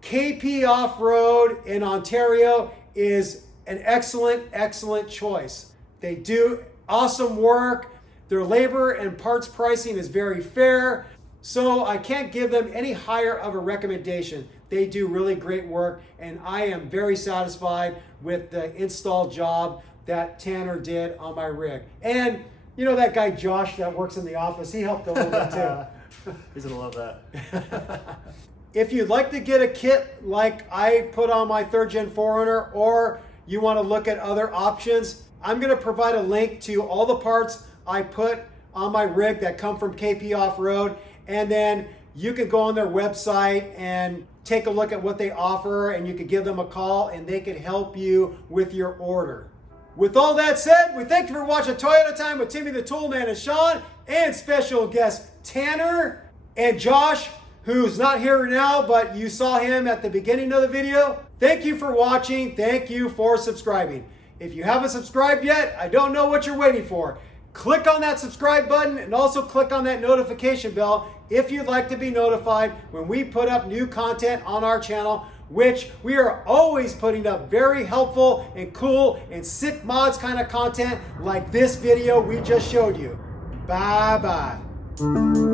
KP Offroad in Ontario is an excellent choice. They do awesome work. Their labor and parts pricing is very fair. So I can't give them any higher of a recommendation. They do really great work, and I am very satisfied with the install job that Tanner did on my rig. And you know that guy Josh that works in the office, he helped a little bit too. He's gonna love that. If you'd like to get a kit like I put on my 3rd Gen 4Runner, or you want to look at other options, I'm going to provide a link to all the parts I put on my rig that come from KP Offroad, and then you can go on their website and take a look at what they offer, and you can give them a call and they can help you with your order. With all that said, we thank you for watching Toyota Time with Timmy the Toolman and Sean, and special guests Tanner and Josh, who's not here now, but you saw him at the beginning of the video. Thank you for watching. Thank you for subscribing. If you haven't subscribed yet, I don't know what you're waiting for. Click on that subscribe button and also click on that notification bell if you'd like to be notified when we put up new content on our channel, which we are always putting up very helpful and cool and sick mods kind of content like this video we just showed you. Bye-bye.